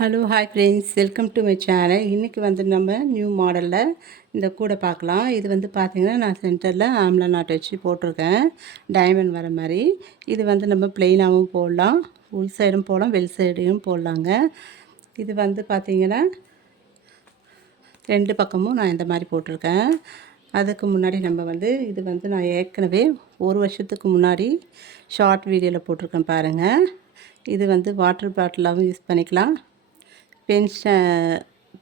Hello hi friends, welcome to my channel. இன்றைக்கி வந்து நம்ம நியூ மாடலில் இந்த கூடை பார்க்கலாம். இது வந்து பார்த்திங்கன்னா நான் சென்டரில் ஆம்லா நாட் வச்சு போட்டிருக்கேன், டைமண்ட் வர மாதிரி. இது வந்து நம்ம ப்ளெயினாகவும் போடலாம், உள் சைடும் போடலாம், வெள் சைடையும் போடலாங்க. இது வந்து பார்த்திங்கன்னா ரெண்டு பக்கமும் நான் இந்த மாதிரி போட்டிருக்கேன். அதுக்கு முன்னாடி நம்ம வந்து இது வந்து நான் ஏற்கனவே ஒரு வருஷத்துக்கு முன்னாடி ஷார்ட் வீடியோவில் போட்டிருக்கேன் பாருங்கள். இது வந்து வாட்டர் பாட்டிலாகவும் யூஸ் பண்ணிக்கலாம், பென்ஷ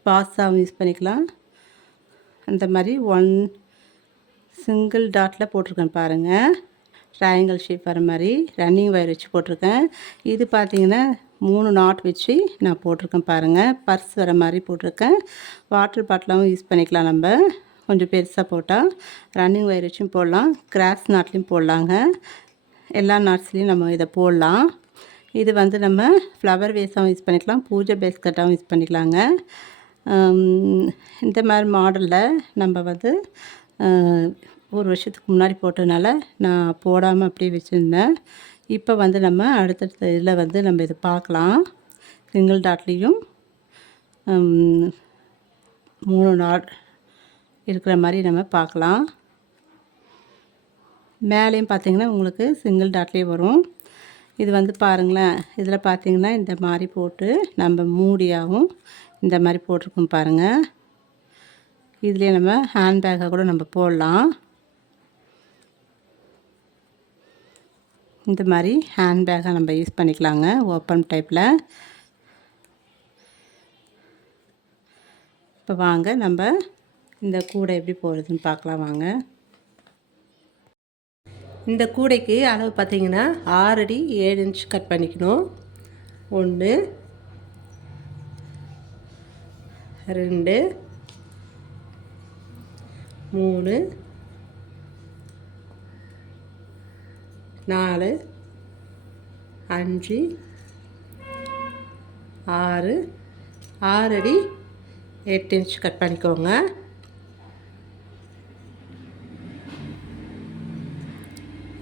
பாஸாகவும் யூஸ் பண்ணிக்கலாம். அந்த மாதிரி சிங்கிள் டாட்டில் போட்டிருக்கேன் பாருங்கள், ட்ரையாங்கிள் ஷேப் வர மாதிரி ரன்னிங் வயர் வச்சு போட்டிருக்கேன். இது பார்த்திங்கன்னா 3 நாட் வச்சு நான் போட்டிருக்கேன் பாருங்கள். பர்ஸ் வர மாதிரி போட்டிருக்கேன். வாட்டர் பாட்டிலாகவும் யூஸ் பண்ணிக்கலாம், நம்ம கொஞ்சம் பெருசாக போட்டால். ரன்னிங் வயர் வச்சும் போடலாம், கிராஸ் நாட்லேயும் போடலாங்க. எல்லா நாட்ஸ்லேயும் நம்ம இதை போடலாம். இது வந்து நம்ம ஃப்ளவர் வேஸாகவும் யூஸ் பண்ணிக்கலாம், பூஜை பேஸ்கட்டாகவும் யூஸ் பண்ணிக்கலாங்க. இந்த மாதிரி மாடலில் நம்ம வந்து ஒரு வருஷத்துக்கு முன்னாடி போட்டதுனால நான் போடாமல் அப்படியே வச்சுருந்தேன். இப்போ வந்து நம்ம அடுத்தடுத்த இதில் வந்து நம்ம இதை பார்க்கலாம். சிங்கிள் டாட்லேயும் 3 நாட் இருக்கிற மாதிரி நம்ம பார்க்கலாம். மேலேயும் பார்த்திங்கன்னா உங்களுக்கு சிங்கிள் டாட்லேயே வரும். இது வந்து பாருங்களேன், இதில் பார்த்திங்கன்னா இந்த மாதிரி போட்டு நம்ம மூடியாகவும் இந்த மாதிரி போட்டிருக்கோம் பாருங்கள். இதுலேயே நம்ம ஹேண்ட்பேக்காக கூட நம்ம போடலாம். இந்த மாதிரி ஹேண்ட்பேக்காக நம்ம யூஸ் பண்ணிக்கலாங்க, ஓப்பன் டைப்பில். இப்போ வாங்க நம்ம இந்த கூடை எப்படி போடுறதுன்னு பார்க்கலாம் வாங்க. இந்த கூடைக்கு அளவு பார்த்திங்கன்னா 6 அடி 7 இன்ச் கட் பண்ணிக்கணும். 1 2 3 4 5 6 அடி 8 இன்ச் கட் பண்ணிக்கோங்க.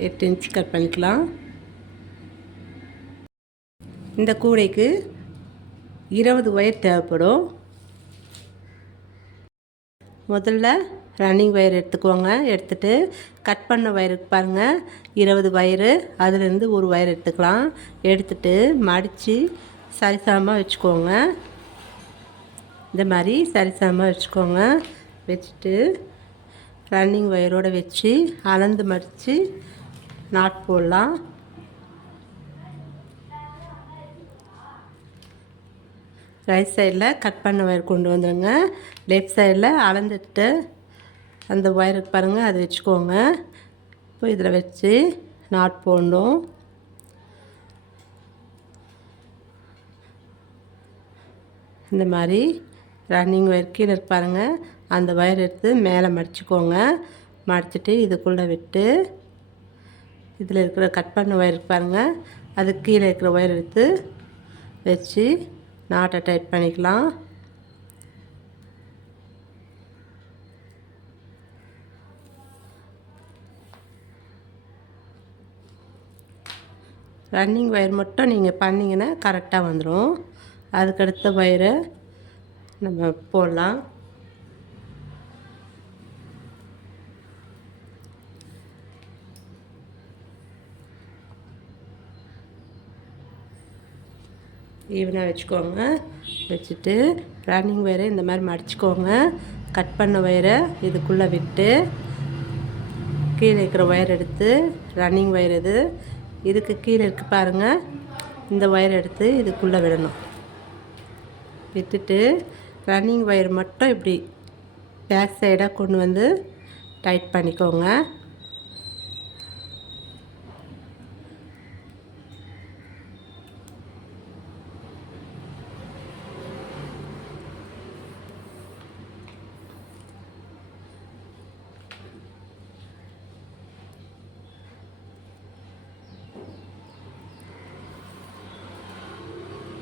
எட்டு இன்ச் கட் பண்ணிக்கலாம். இந்த கூடைக்கு 20 ஒயர் தேவைப்படும். முதல்ல ரன்னிங் ஒயர் எடுத்துக்கோங்க. எடுத்துகிட்டு கட் பண்ண ஒயருக்கு பாருங்கள் 20 ஒயரு, அதுலேருந்து ஒரு ஒயர் எடுத்துக்கலாம். எடுத்துகிட்டு மடித்து சரிசமமாக வச்சுக்கோங்க. இந்த மாதிரி சரிசமமாக வச்சுக்கோங்க. வச்சுட்டு ரன்னிங் ஒயரோடு வச்சு அளந்து மடித்து நாட் போடலாம். ரைட் சைடில் கட் பண்ண ஒயர் கொண்டு வந்துடுங்க. லெஃப்ட் சைடில் அளந்துட்டு அந்த ஒயருக்கு பாருங்கள், அது வச்சுக்கோங்க. இப்போ இதில் வச்சு நாட் போடணும். இந்த மாதிரி ரன்னிங் ஒயர் கீழே பாருங்கள், அந்த ஒயர் எடுத்து மேலே மடிச்சுக்கோங்க. மடிச்சுட்டு இதுக்குள்ளே விட்டு இதில் இருக்கிற கட் பண்ண ஒயர் பாருங்கள், அது கீழே இருக்கிற ஒயர் எடுத்து வச்சு நாட்டை டைட் பண்ணிக்கலாம். ரன்னிங் ஒயர் மட்டும் நீங்கள் பண்ணிங்கன்னா கரெக்டாக வந்துடும். அதுக்கடுத்த ஒயரை நம்ம போடலாம். ஈவனாக வச்சுக்கோங்க. வச்சுட்டு ரன்னிங் ஒயரை இந்த மாதிரி மடிச்சுக்கோங்க. கட் பண்ண ஒயரை இதுக்குள்ளே விட்டு கீழே இருக்கிற ஒயர் எடுத்து, ரன்னிங் ஒயர் இதுக்கு கீழே இருக்குது பாருங்கள், இந்த ஒயர் எடுத்து இதுக்குள்ளே விடணும். விட்டுட்டு ரன்னிங் ஒயர் மட்டும் இப்படி பேக் சைடாக கொண்டு வந்து டைட் பண்ணிக்கோங்க.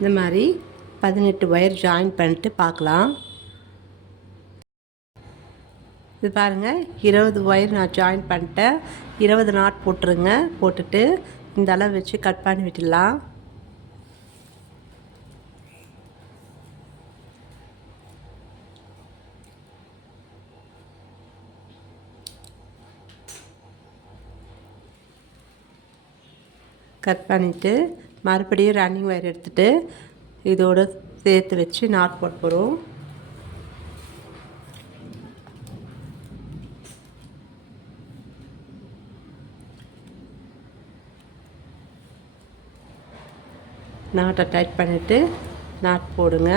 இந்த மாதிரி 18 ஒயர் ஜாயின் பண்ணிட்டு பார்க்கலாம். இது பாருங்கள், 20 ஒயர் நான் ஜாயின் பண்ணிட்டேன். 20 நாட் போட்டுருங்க. போட்டுட்டு இந்த அளவு வச்சு கட் பண்ணி விட்டுடலாம். கட் பண்ணிவிட்டு மறுபடியும் ரன்னிங் ஒயர் எடுத்துகிட்டு இதோடு சேர்த்து வச்சு நாட் போட போகிறோம். நாட்டை டைட் பண்ணிவிட்டு நாட் போடுங்க.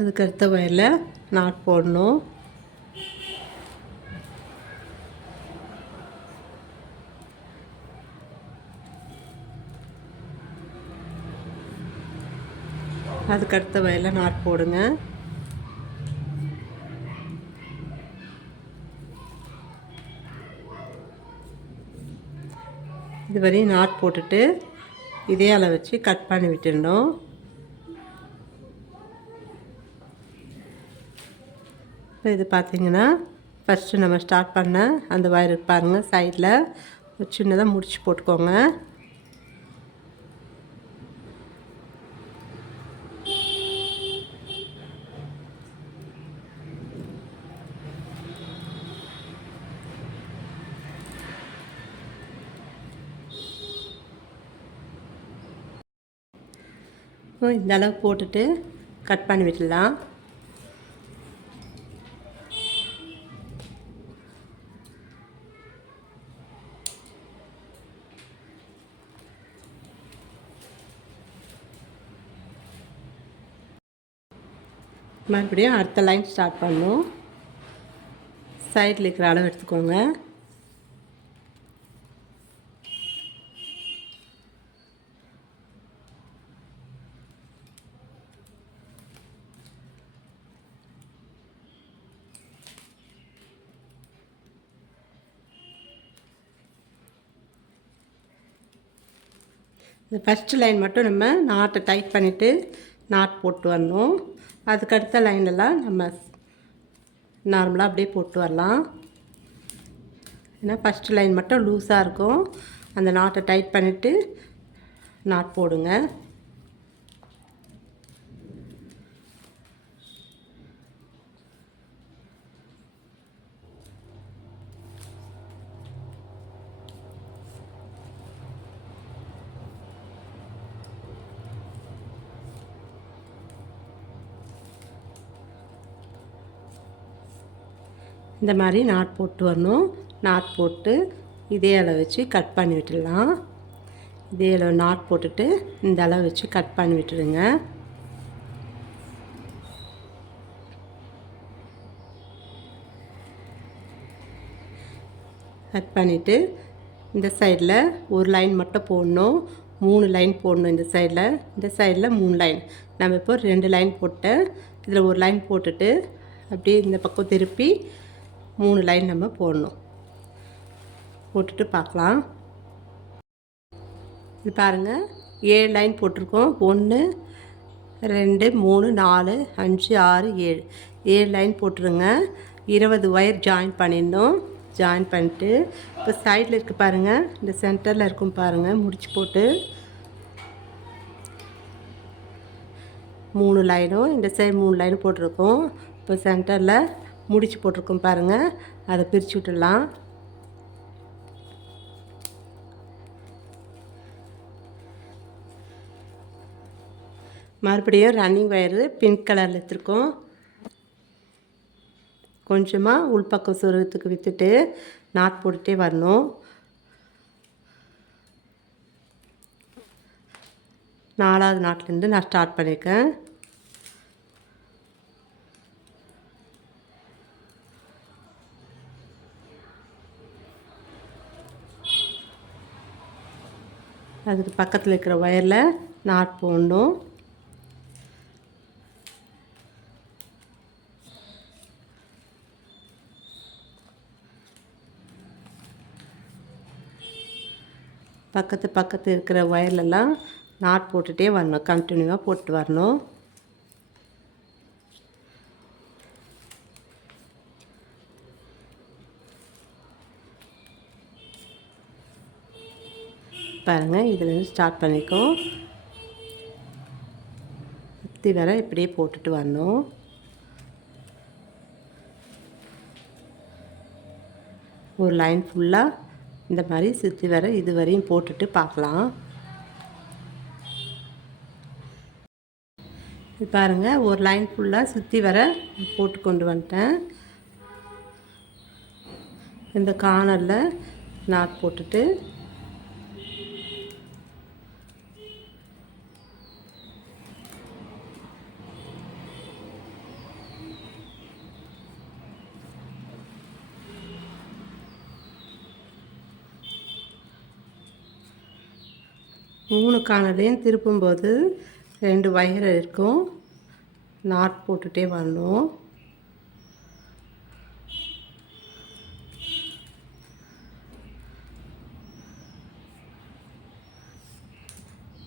அதுக்கு அடுத்த வயரில் நாட் போடணும். அதுக்கு அடுத்த வயரில் நாட் போடுங்க. இதுவரையும் நாட் போட்டுட்டு இதே அளவு வச்சு கட் பண்ணி விட்டுடணும். இப்போ இது பார்த்திங்கன்னா ஃபஸ்ட்டு நம்ம ஸ்டார்ட் பண்ண அந்த வயர் பாருங்கள், சைடில் ஒரு சின்னதாக முடிச்சு போட்டுக்கோங்க. இந்த அளவு போட்டுட்டு கட் பண்ணி விடலாம். மறுபடியும் அடுத்த லைன் ஸ்டார்ட் பண்ணணும். சைடில் இருக்கிற அளவு எடுத்துக்கோங்க. இந்த ஃபஸ்ட்டு லைன் மட்டும் நம்ம நாட்டை டைட் பண்ணிவிட்டு நாட் போட்டு வரணும். அதுக்கடுத்த லைனெல்லாம் நம்ம நார்மலாக அப்படியே போட்டு வரலாம். ஏன்னா ஃபஸ்ட்டு லைன் மட்டும் லூஸாக இருக்கும். அந்த நாட்டை டைட் பண்ணிவிட்டு நாட் போடுங்க. இந்த மாதிரி நாட் போட்டு வரணும். நாட் போட்டு இதே அளவு வச்சு கட் பண்ணி விட்டுடலாம். இதே அளவு நாட் போட்டுட்டு இந்த அளவு வச்சு கட் பண்ணி விட்டுடுங்க. கட் பண்ணிவிட்டு இந்த சைடில் ஒரு லைன் மட்டும் போடணும். 3 லைன் போடணும். இந்த சைடில் 3 லைன். நம்ம இப்போ 2 லைன் போட்டேன். இதில் ஒரு லைன் போட்டுட்டு அப்படியே இந்த பக்கம் திருப்பி 3 லைன் நம்ம போடணும். போட்டுட்டு பார்க்கலாம். இது பாருங்கள், 7 லைன் போட்டிருக்கோம். 1 2 3 4 5 6 7 7 லைன் போட்டுருங்க. 20 ஒயர் ஜாயின் பண்ணிடணும். ஜாயின் பண்ணிட்டு இப்போ சைடில் இருக்குது பாருங்கள், இந்த சென்டரில் இருக்கும் பாருங்கள், முடிச்சு போட்டு 3 லைனும் இந்த சைடு 3 லைன் போட்டிருக்கோம். இப்போ சென்டரில் முடிச்சு போட்டிருக்கோம் பாருங்கள், அதை பிரித்து விட்டுடலாம். மறுபடியும் ரன்னிங் ஒயரு பிங்க் கலரில் எடுத்துருக்கோம். கொஞ்சமாக உள்பக்கம் சொருகத்துக்கு விற்றுட்டு நாட் போட்டுகிட்டே வரணும். 4வது நாட்லேருந்து நான் ஸ்டார்ட் பண்ணியிருக்கேன். அதுக்கு பக்கத்தில் இருக்கிற ஒயரில் நாட் போடணும். பக்கத்து இருக்கிற ஒயர்லெல்லாம் நாட் போட்டுகிட்டே வரணும். கண்டினியூவாக போட்டு வரணும். பாருங்கள், இதிலேருந்து ஸ்டார்ட் பண்ணிக்கோம். சுற்றி வர இப்படியே போட்டுட்டு வரணும். ஒரு லைன் ஃபுல்லாக இந்த மாதிரி சுற்றி வர இது வரையும் போட்டுட்டு பார்க்கலாம். பாருங்கள், ஒரு லைன் ஃபுல்லாக சுற்றி வர போட்டு கொண்டு வந்துட்டேன். இந்த கார்னரில் நாட் போட்டுட்டு மூணு கார்னரையும் திருப்பும்போது 2 வயர் இருக்கும். நாட் போட்டுகிட்டே வரணும்.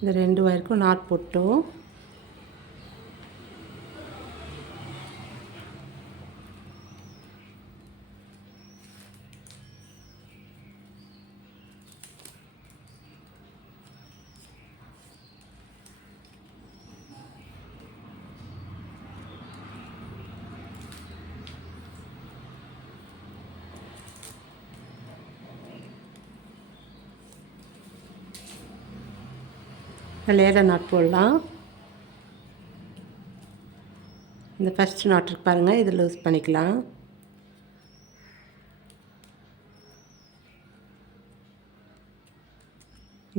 இந்த 2 வயருக்கும் நாட் போட்டோம். லேடர் நாட் போடலாம். இந்த ஃபஸ்ட் நாட் இருக்கு பாருங்கள், இது லூஸ் பண்ணிக்கலாம்.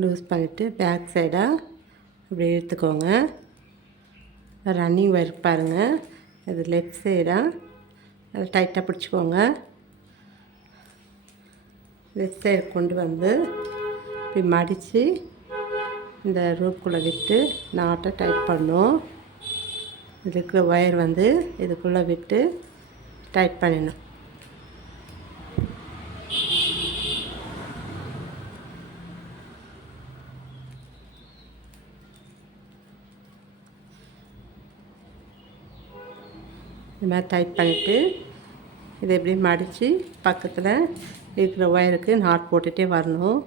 லூஸ் பண்ணிவிட்டு பேக் சைடாக இப்படி எடுத்துக்கோங்க. ரன்னிங் ஒயர் பாருங்கள், இது லெஃப்ட் சைடாக அதை டைட்டாக பிடிச்சிக்கோங்க. லெஃப்ட் சைடு கொண்டு வந்து இப்படி மடித்து இந்த ரூப்புக்குள்ளே விட்டு நாட்டை டைட் பண்ணணும். இருக்கிற ஒயர் வந்து இதுக்குள்ளே விட்டு டைட் பண்ணிடணும். இந்த மாதிரி டைட் பண்ணிவிட்டு இதை எப்படி மடித்து பக்கத்தில் இருக்கிற ஒயருக்கு நாட் போட்டுகிட்டே வரணும்.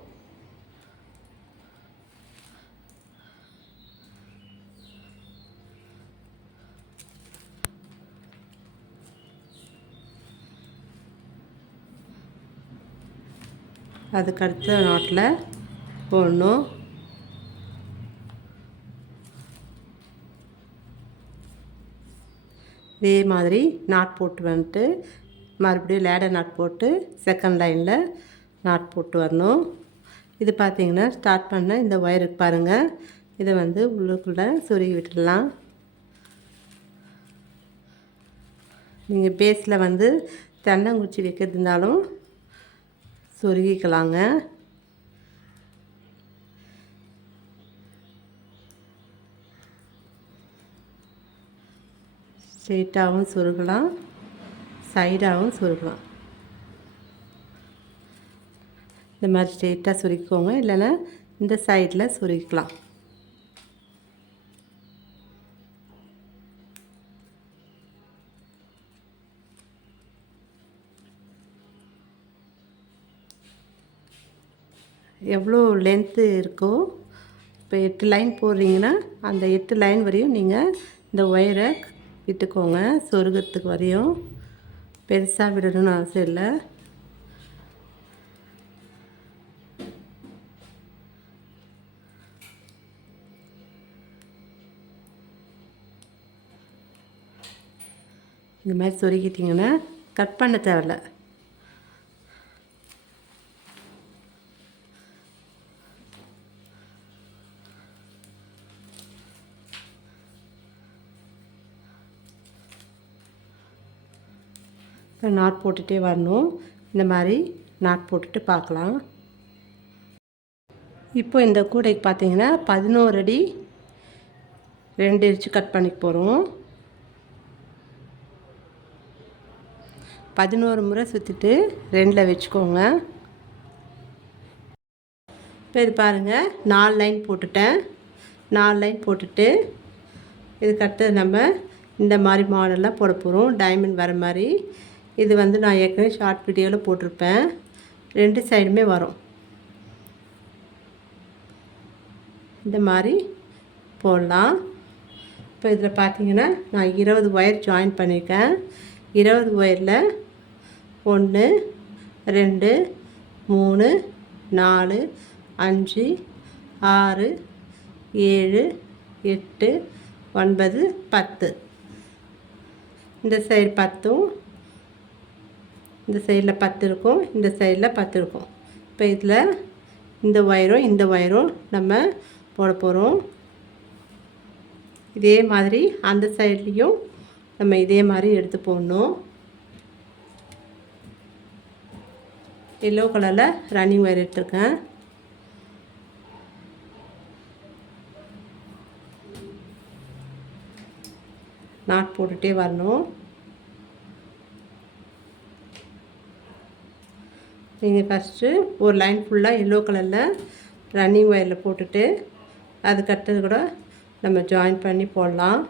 அதுக்கு அடுத்த நாட்டில் போடணும். இதே மாதிரி நாட் போட்டு வந்துட்டு மறுபடியும் லேடர் நாட் போட்டு செகண்ட் லைனில் நாட் போட்டு வரணும். இது பார்த்திங்கன்னா ஸ்டார்ட் பண்ண இந்த ஒயருக்கு பாருங்கள், இதை வந்து உள்ளுக்குள்ளே சொருகி விட்டுடலாம். நீங்கள் பேஸில் வந்து தென்னங்குச்சி வைக்கிறதுனாலும் சொருகிக்கலாங்க. ஸ்ட்ரெயிட்டாகவும் சொருகலாம், சைடாகவும் சொருகலாம். இந்த மாதிரி ஸ்ட்ரெயிட்டாக சொருகிக்கோங்க, இல்லைன்னா இந்த சைடில் சொருகிக்கலாம். எவ்வளோ லென்த்து இருக்கோ, இப்போ 8 லைன் போடுறீங்கன்னா அந்த 8 லைன் வரையும் நீங்கள் இந்த ஒயரை விட்டுக்கோங்க. சொருகிறதுக்கு வரையும் பெருசாக விடணும்னு அவசியம் இல்லை. இந்த மாதிரி சொருகிட்டிங்கன்னா கட் பண்ண தேவையில்ல. இப்போ நாட் போட்டுகிட்டே வரணும். இந்த மாதிரி நாட் போட்டுட்டு பார்க்கலாம். இப்போ இந்த கூடைக்கு பார்த்தீங்கன்னா 11 அடி 2 இன்ச்சு கட் பண்ணி போகிறோம். 11 முறை சுற்றிட்டு 2ல் வச்சுக்கோங்க. இப்போ இது பாருங்கள், 4 லைன் போட்டுட்டேன். 4 லைன் போட்டுட்டு இதுக்கடுத்து நம்ம இந்த மாதிரி மாடலில் போட போகிறோம், டைமண்ட் வர மாதிரி. இது வந்து நான் ஏற்கனவே ஷார்ட் வீடியோவில் போட்டிருப்பேன். 2 சைடுமே வரும். இந்த மாதிரி போடலாம். இப்போ இதில் பார்த்தீங்கன்னா நான் 20 ஒயர் ஜாயின் பண்ணியிருக்கேன். 20 ஒயரில் 1 2 3 4 5 6 7 8 9 10. இந்த சைடு 10ம் இந்த சைடில் 10 இருக்கும், இந்த சைடில் 10 இருக்கும். இப்போ இதில் இந்த ஒயரும் நம்ம போட போகிறோம். இதே மாதிரி அந்த சைட்லேயும் நம்ம இதே மாதிரி எடுத்து போடணும். எல்லோ கலரில் ரன்னிங் ஒயர் எடுத்துருக்கேன். நாட் போட்டுகிட்டே வரணும். நீங்கள் ஃபஸ்ட்டு ஒரு லைன் ஃபுல்லாக எல்லோ கலரில் ரன்னிங் ஒயரில் போட்டுட்டு அதுக்கடுத்தது கூட நம்ம ஜாயின் பண்ணி போடலாம்.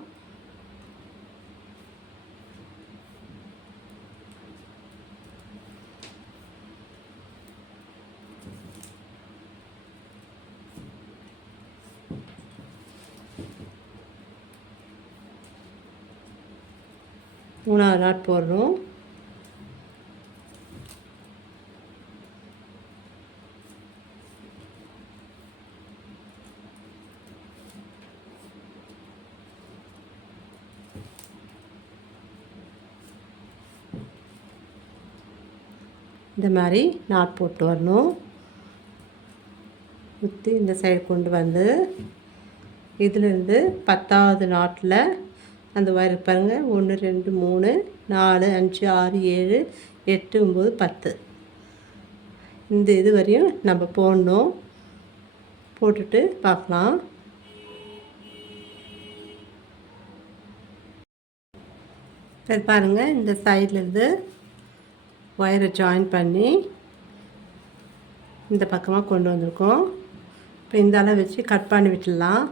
மூணாவது நாட் போடுறோம். இந்த மாதிரி நாட் போட்டு வரணும். சுற்றி இந்த சைடு கொண்டு வந்து இதிலேருந்து 10வது நாட்டில் அந்த ஒயர் பாருங்கள், 1 2 3 4 5 6 7 8 9 10. இந்த இது வரையும் நம்ம போடணும். போட்டுட்டு பார்க்கலாம். சரி பாருங்கள், இந்த சைட்லேருந்து ஒயரை ஜாயின் பண்ணி இந்த பக்கமாக கொண்டு வந்திருக்கோம். இப்போ இந்த அளவு வச்சு கட் பண்ணி விட்டுடலாம்.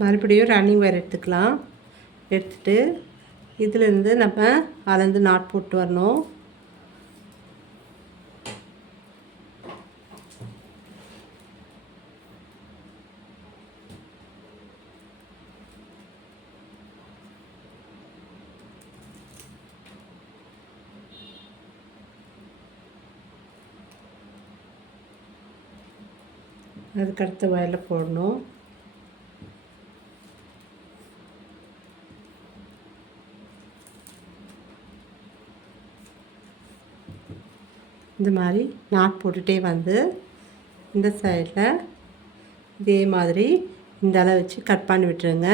மறுபடியும் ரன்னிங் ஒயர் எடுத்துக்கலாம். எடுத்துட்டு இதிலேருந்து நம்ம அளந்து நாட் போட்டு வரணும். அதுக்கடுத்த ஒயரில் போடணும். இந்த மாதிரி நாட் போட்டுகிட்டே வந்து இந்த சைடில் இதே மாதிரி இந்த அளவு வச்சு கட் பண்ணி விட்டுருங்க.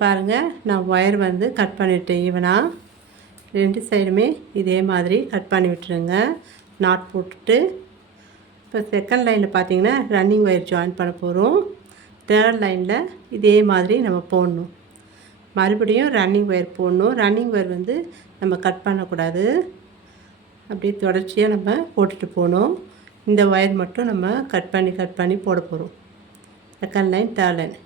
பாருங்கள், நான் ஒயர் வந்து கட் பண்ணிவிட்டேன் ஈவனாக. 2 சைடுமே இதே மாதிரி கட் பண்ணி விட்டுருங்க நாட் போட்டுட்டு. இப்போ செகண்ட் லைனில் பார்த்தீங்கன்னா ரன்னிங் ஒயர் ஜாயின் பண்ண போகிறோம். தேர்ட் லைனில் இதே மாதிரி நம்ம போடணும். மறுபடியும் ரன்னிங் ஒயர் போடணும். ரன்னிங் ஒயர் வந்து நம்ம கட் பண்ணக்கூடாது, அப்படியே தொடர்ச்சியாக நம்ம போட்டுட்டு போகணும். இந்த ஒயர் மட்டும் நம்ம கட் பண்ணி போட போகிறோம். Second line, third line.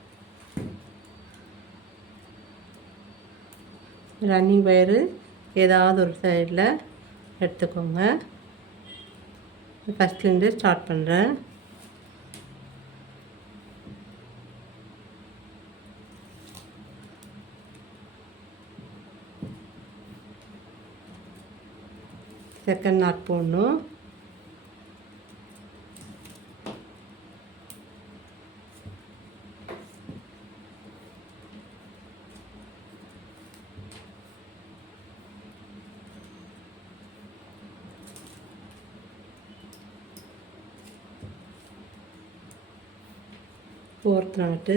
Running wire ஏதாவது ஒரு சைடில் எடுத்துக்கோங்க. ஃபஸ்ட்லேருந்து ஸ்டார்ட் பண்ணுறேன். செகண்ட் நாட் போடணும். ஃபோர்த் நாட்டு.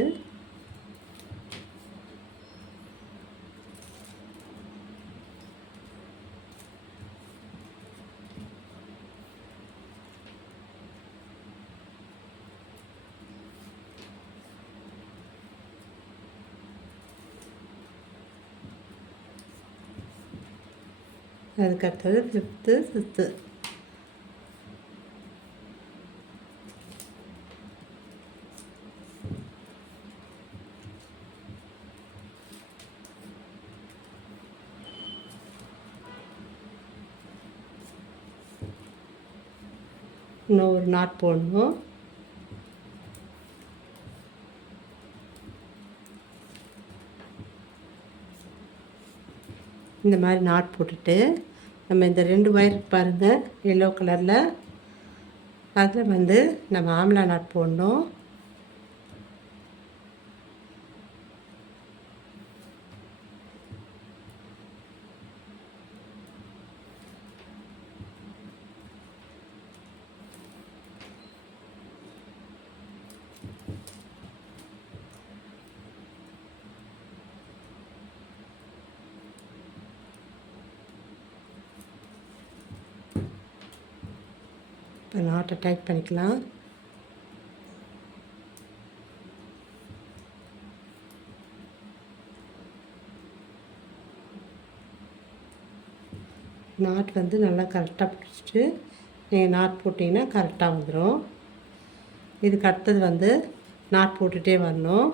அதுக்கடுத்தது 5th 6th. இன்னும் ஒரு நாட் போடணும். இந்த மாதிரி நாட் போட்டுட்டு நம்ம இந்த 2 ஒயர் பாருங்கள் எல்லோ கலரில், அதில் வந்து நம்ம ஆம்லா நாட் போடணும். இப்போ நாட்டை டைட் பண்ணிக்கலாம். நாட் வந்து நல்லா கரெக்டாக பிடிச்சிட்டு நீங்கள் நாட் போட்டிங்கன்னா கரெக்டாக வந்துடும். இதுக்கு அடுத்தது வந்து நாட் போட்டுகிட்டே வரணும்.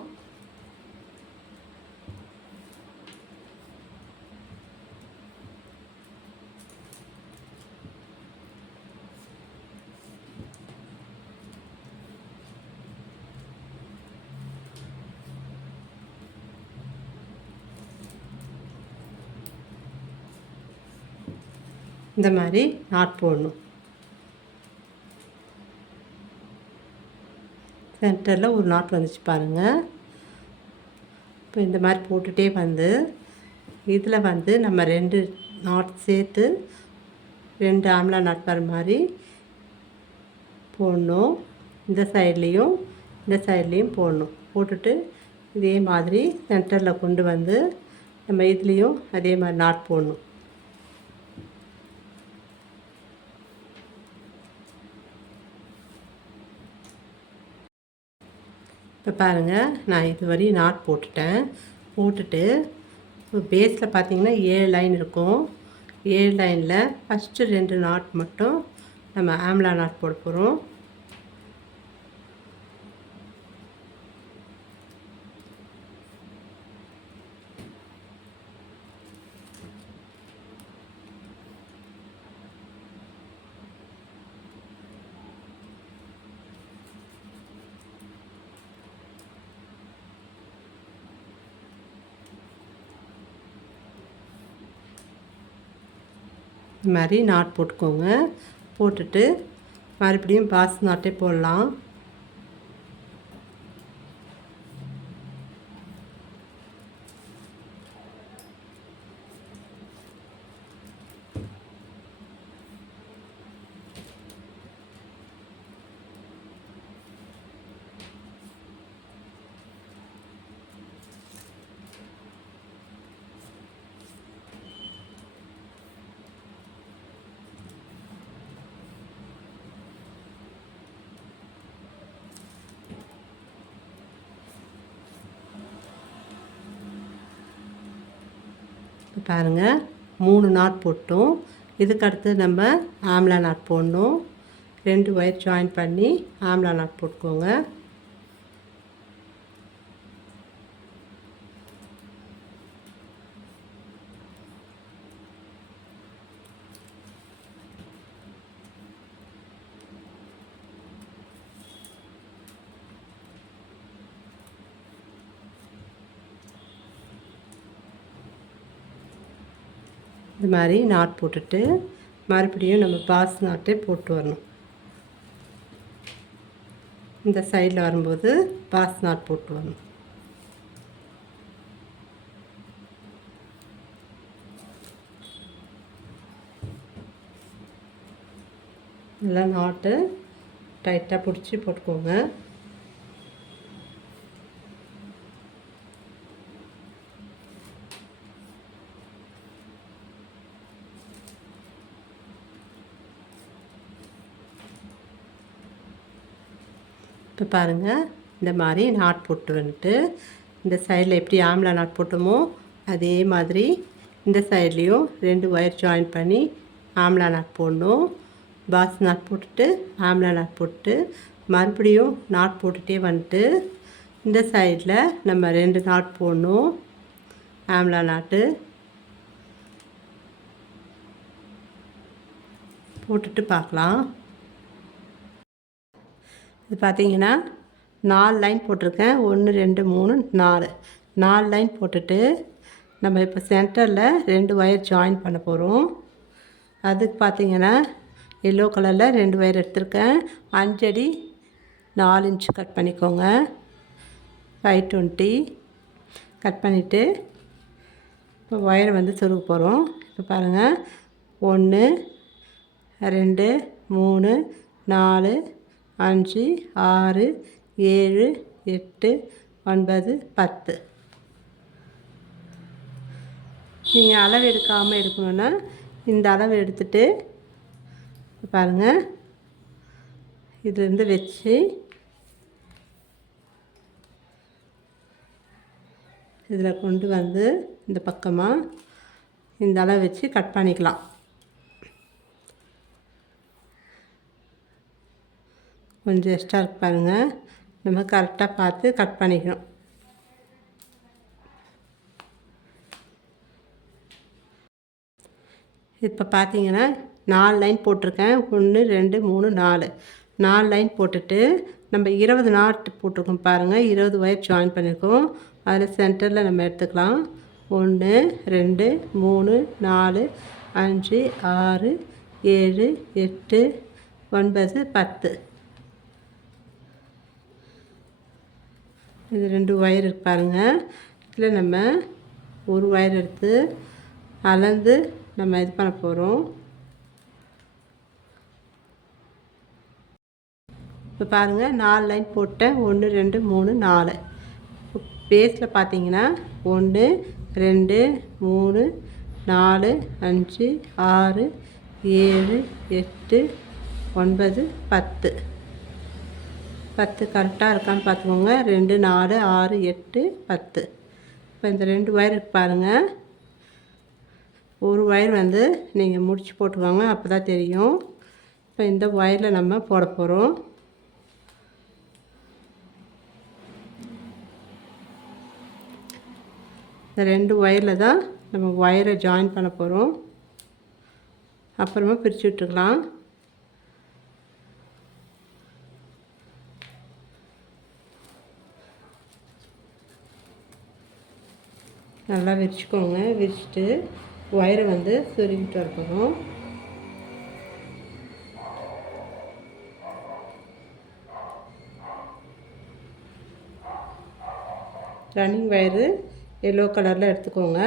இந்த மாதிரி நாட் போடணும். சென்டரில் ஒரு நாட் வந்துச்சு பாருங்கள். இப்போ இந்த மாதிரி போட்டுகிட்டே வந்து இதில் வந்து நம்ம 2 நாட் சேர்த்து 2 ஆம்லா நாட் வர மாதிரி போடணும். இந்த சைட்லேயும் போடணும். போட்டுட்டு இதே மாதிரி சென்டரில் கொண்டு வந்து நம்ம இதுலேயும் அதே மாதிரி நாட் போடணும். இப்போ பாருங்கள், நான் இதுவரையும் நாட் போட்டுட்டு பேஸில் பார்த்திங்கன்னா 7 லைன் இருக்கும். 7 லைனில் ஃபஸ்ட்டு 2 நாட் மட்டும் நம்ம ஆம்லா நாட் போட போகிறோம். இந்த மாதிரி நாட் போட்டுக்கோங்க. போட்டுட்டு மறுபடியும் பாஸ் நாட்டே போடலாம். பாருங்கள், 3 நாட் போட்டோம். இதுக்கு அடுத்து நம்ம ஆம்லா நாட் போடணும். 2 ஒயர் ஜாயின் பண்ணி ஆம்லா நாட் போட்டுக்கோங்க. இந்த மாதிரி நாட் போட்டுட்டு மறுபடியும் நம்ம பாஸ் நாட்டை போட்டு வரணும். இந்த சைடில் வரும்போது பாஸ் நாட் போட்டு வரணும். நல்லா நாட்டு டைட்டாக பிடிச்சி போட்டுக்கோங்க. இப்போ பாருங்கள், இந்த மாதிரி நாட் போட்டு வந்துட்டு இந்த சைடில் எப்படி ஆம்லா நாட் போட்டோமோ அதே மாதிரி இந்த சைட்லேயும் 2 ஒயர் ஜாயின் பண்ணி ஆம்லா நாட் போடணும். பாஸ் நாட் போட்டுட்டு ஆம்லா நாட் போட்டு மறுபடியும் நாட் போட்டுகிட்டே வந்துட்டு இந்த சைடில் நம்ம 2 நாட் போடணும். ஆம்லா நாட்டு போட்டுட்டு பார்க்கலாம். இது பார்த்தீங்கன்னா 4 லைன் போட்டிருக்கேன். 1 2 3 4 லைன் போட்டுட்டு நம்ம இப்போ சென்டரில் 2 ஒயர் ஜாயின் பண்ண போகிறோம். அதுக்கு பார்த்தீங்கன்னா எல்லோ கலரில் 2 ஒயர் எடுத்திருக்கேன். 5 அடி 4 இன்ச்சு கட் பண்ணிக்கோங்க. 520 கட் பண்ணிவிட்டு இப்போ ஒயரை வந்து சொருக போகிறோம். இப்போ பாருங்கள் 1 2 3 4 5 6 7 8 9 10. நீங்கள் அளவு எடுக்காமல் எடுக்கணுன்னா இந்த அளவு எடுத்துகிட்டு பாருங்கள் இதுலேருந்து வச்சு இதில் கொண்டு வந்து இந்த பக்கமாக இந்த அளவு வச்சு கட் பண்ணிக்கலாம். கொஞ்சம் எக்ஸ்ட்ரா இருக்கு பாருங்கள். நம்ம கரெக்டாக பார்த்து கட் பண்ணிக்கணும். இப்போ பார்த்தீங்கன்னா 4 லைன் போட்டிருக்கேன். 1 2 3 4 லைன் போட்டுட்டு நம்ம 20 நாட் போட்டிருக்கோம் பாருங்கள். 20 ஒயர் ஜாயின் பண்ணியிருக்கோம். அதில் சென்டரில் நம்ம எடுத்துக்கலாம். 1 2 3 4 5 6 7 8 9 10. இது 2 ஒயர் இருக்கு பாருங்கள். இதில் நம்ம ஒரு ஒயர் எடுத்து அளந்து நம்ம இது பண்ண போகிறோம். இப்போ பாருங்கள் 4 லைன் போட்டேன். 1 2 3 4. பேஸில் பார்த்தீங்கன்னா 1 2 3 4 5 6 7 8 9 10. 10 கரெக்டாக இருக்கான்னு பார்த்துக்கோங்க. 2 4 6 8 10. இப்போ இந்த 2 ஒயர் இருக்கு பாருங்கள். ஒரு ஒயர் வந்து நீங்கள் முடிச்சு போட்டுக்கோங்க, அப்போ தான் தெரியும். இப்போ இந்த ஒயரில் நம்ம போட போகிறோம். இந்த 2 ஒயரில் தான் நம்ம ஒயரை ஜாயின் பண்ண போகிறோம். அப்புறமா பிரித்து விட்டுக்கலாம். நல்லா விரிச்சுக்கோங்க. விரிச்சிட்டு ஒயரை வந்து சொருகிட்டு வரப்போகிறோம். ரன்னிங் ஒயரு எல்லோ கலரில் எடுத்துக்கோங்க.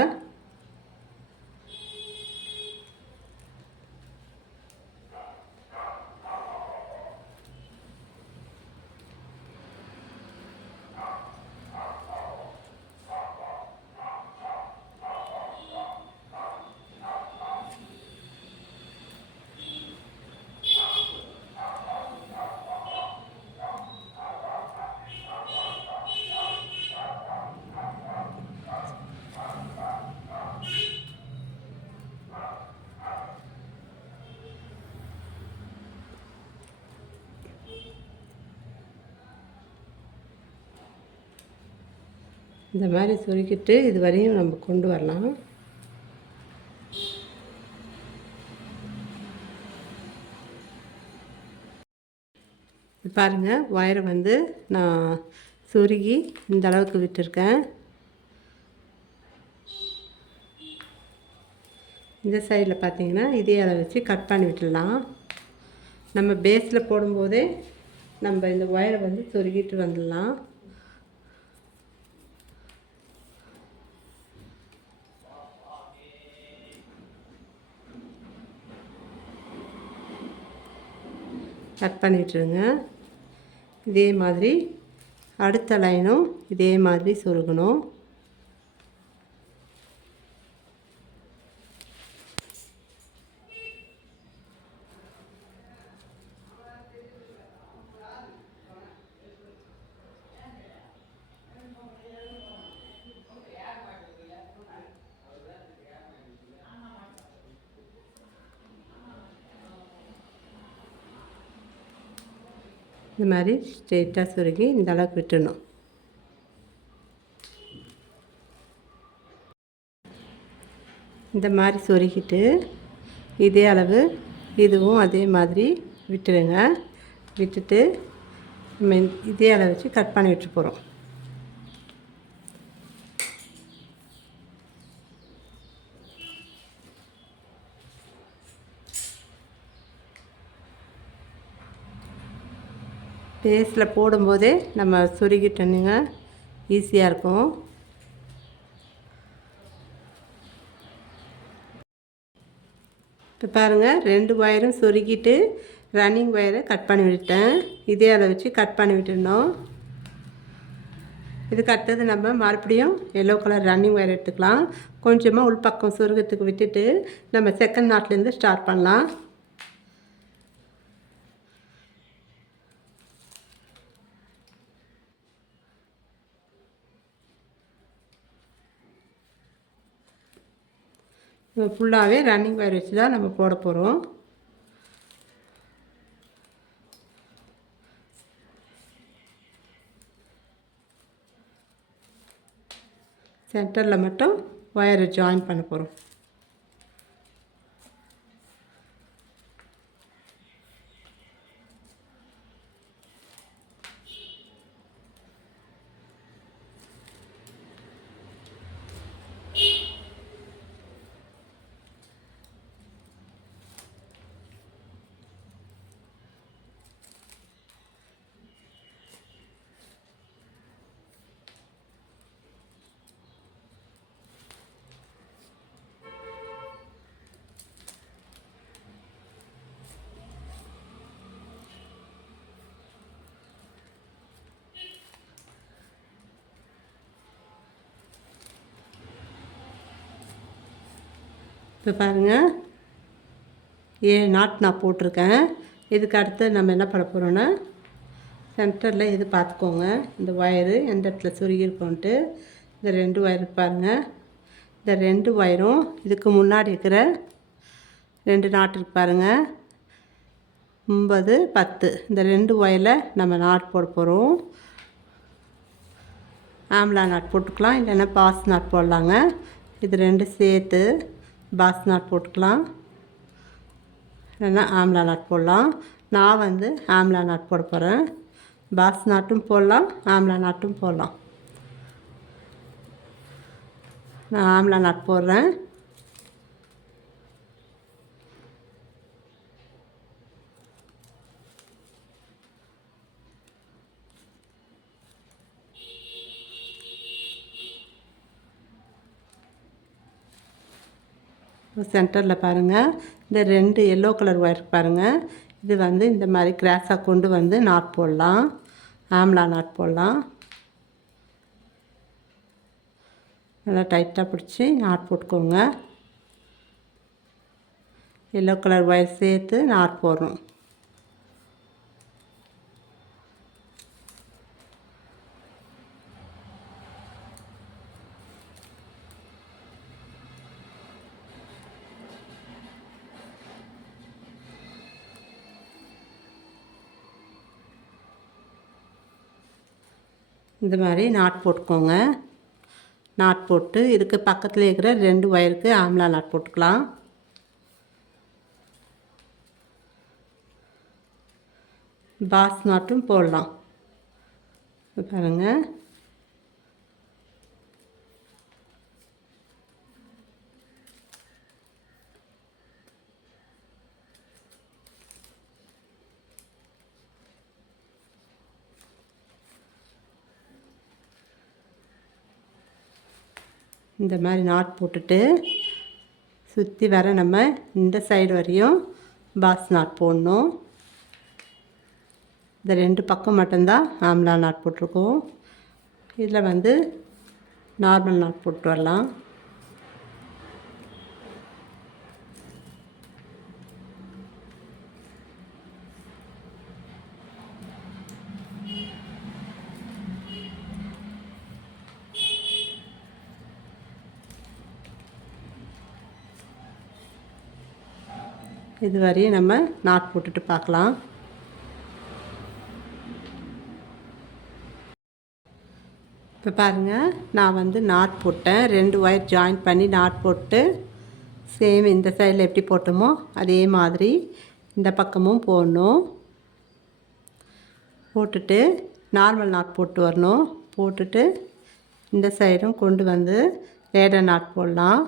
இந்த மாதிரி சொருக்கிட்டு இது வரையும் நம்ம கொண்டு வரலாம். பாருங்கள் ஒயரை வந்து நான் சொருகி இந்த அளவுக்கு விட்டுருக்கேன். இந்த சைடில் பார்த்தீங்கன்னா இதே அளவு வச்சு கட் பண்ணி விட்டுடலாம். நம்ம பேஸில் போடும்போதே நம்ம இந்த ஒயரை வந்து சொருகிட்டு வந்துடலாம். கட் பண்ணிட்டுருங்க. இதே மாதிரி அடுத்த லைனும் இதே மாதிரி சொருகணும். இந்த மாதிரி ஸ்ட்ரெயிட்டாக சொருகி இந்த அளவுக்கு விட்டுடணும். இந்த மாதிரி சொருகிட்டு இதே அளவு இதுவும் அதே மாதிரி விட்டுடுங்க. விட்டுட்டு நம்ம இதே அளவு வச்சு கட் பண்ணி விட்டு போகிறோம். பேஸில் போடும்போதே நம்ம சொருகிட்டோனுங்க ஈஸியாக இருக்கும். இப்போ பாருங்கள், 2 ஒயரும் சொருகிட்டு ரன்னிங் ஒயரை கட் பண்ணி விட்டேன். இதே அளவு வச்சு கட் பண்ணி விட்டுருந்தோம். இதுக்கு அடுத்தது நம்ம மறுபடியும் எல்லோ கலர் ரன்னிங் ஒயர் எடுத்துக்கலாம். கொஞ்சமாக உள்பக்கம் சொருகத்துக்கு விட்டுட்டு நம்ம செகண்ட் நாட்லேருந்து ஸ்டார்ட் பண்ணலாம். ஃபுல்லாகவே ரன்னிங் ஒயர் வச்சு தான் நம்ம போட போகிறோம். சென்டரில் மட்டும் ஒயரை ஜாயின் பண்ண போகிறோம். இப்போ பாருங்கள், 7 நாட் நான் போட்டிருக்கேன். இதுக்கு அடுத்து நம்ம என்ன பண்ண போகிறோன்னா, சென்டரில் இது பார்த்துக்கோங்க. இந்த ஒயரு எந்த இடத்துல சுருகிருக்கோன்ட்டு இந்த 2 ஒயரு பாருங்கள். இந்த 2 ஒயரும் இதுக்கு முன்னாடி இருக்கிற 2 நாட் இருக்கு பாருங்கள், 9, 10. இந்த 2 ஒயரில் நம்ம நாட் போட போகிறோம். ஆம்லா நாட் போட்டுக்கலாம், இல்லைன்னா பாஸ் நாட் போடலாங்க. இது 2 சேர்த்து பாஸ் நாட் போட்டுக்கலாம், இல்லைன்னா ஆம்லா நாட் போடலாம். நான் வந்து ஆம்லா நாட் போட போகிறேன். பாஸ் நாட்டும் போடலாம், ஆம்லா நாட்டும் போடலாம். நான் ஆம்லா நாட் போடுறேன். சென்டரில் பாருங்கள், இந்த 2 எல்லோ கலர் ஒயர் பாருங்கள். இது வந்து இந்த மாதிரி கிராஸாக கொண்டு வந்து நாட் போடலாம், ஆம்லா நாட் போடலாம். நல்லா டைட்டாக பிடிச்சி நாட் போட்டுக்கோங்க. எல்லோ கலர் ஒயர் சேர்த்து நாட் போடுறோம். இந்த மாதிரி நாட் போட்டுக்கோங்க. நாட் போட்டு இதுக்கு பக்கத்தில் இருக்கிற 2 ஒயருக்கு ஆம்லா நாட் போட்டுக்கலாம். பாஸ் நாட்டும் போடலாம். பாருங்கள், இந்த மாதிரி நாட் போட்டுட்டு சுற்றி வர நம்ம இந்த சைடு வரையும் பாஸ் நாட் போடணும். இந்த 2 பக்கம் மட்டும்தான் ஆம்லா நாட் போட்டிருக்கோம். இதில் வந்து நார்மல் நாட் போட்டு வரலாம். இது வரையும் நம்ம நாட் போட்டுட்டு பார்க்கலாம். இப்போ பாருங்கள், நான் வந்து நாட் போட்டேன். 2 ஒயர் ஜாயின் பண்ணி நாட் போட்டு சேம் இந்த சைடில் எப்படி போட்டோமோ அதே மாதிரி இந்த பக்கமும் போடணும். போட்டுட்டு நார்மல் நாட் போட்டு வரணும். போட்டுட்டு இந்த சைடும் கொண்டு வந்து லேடர் நாட் போடலாம்.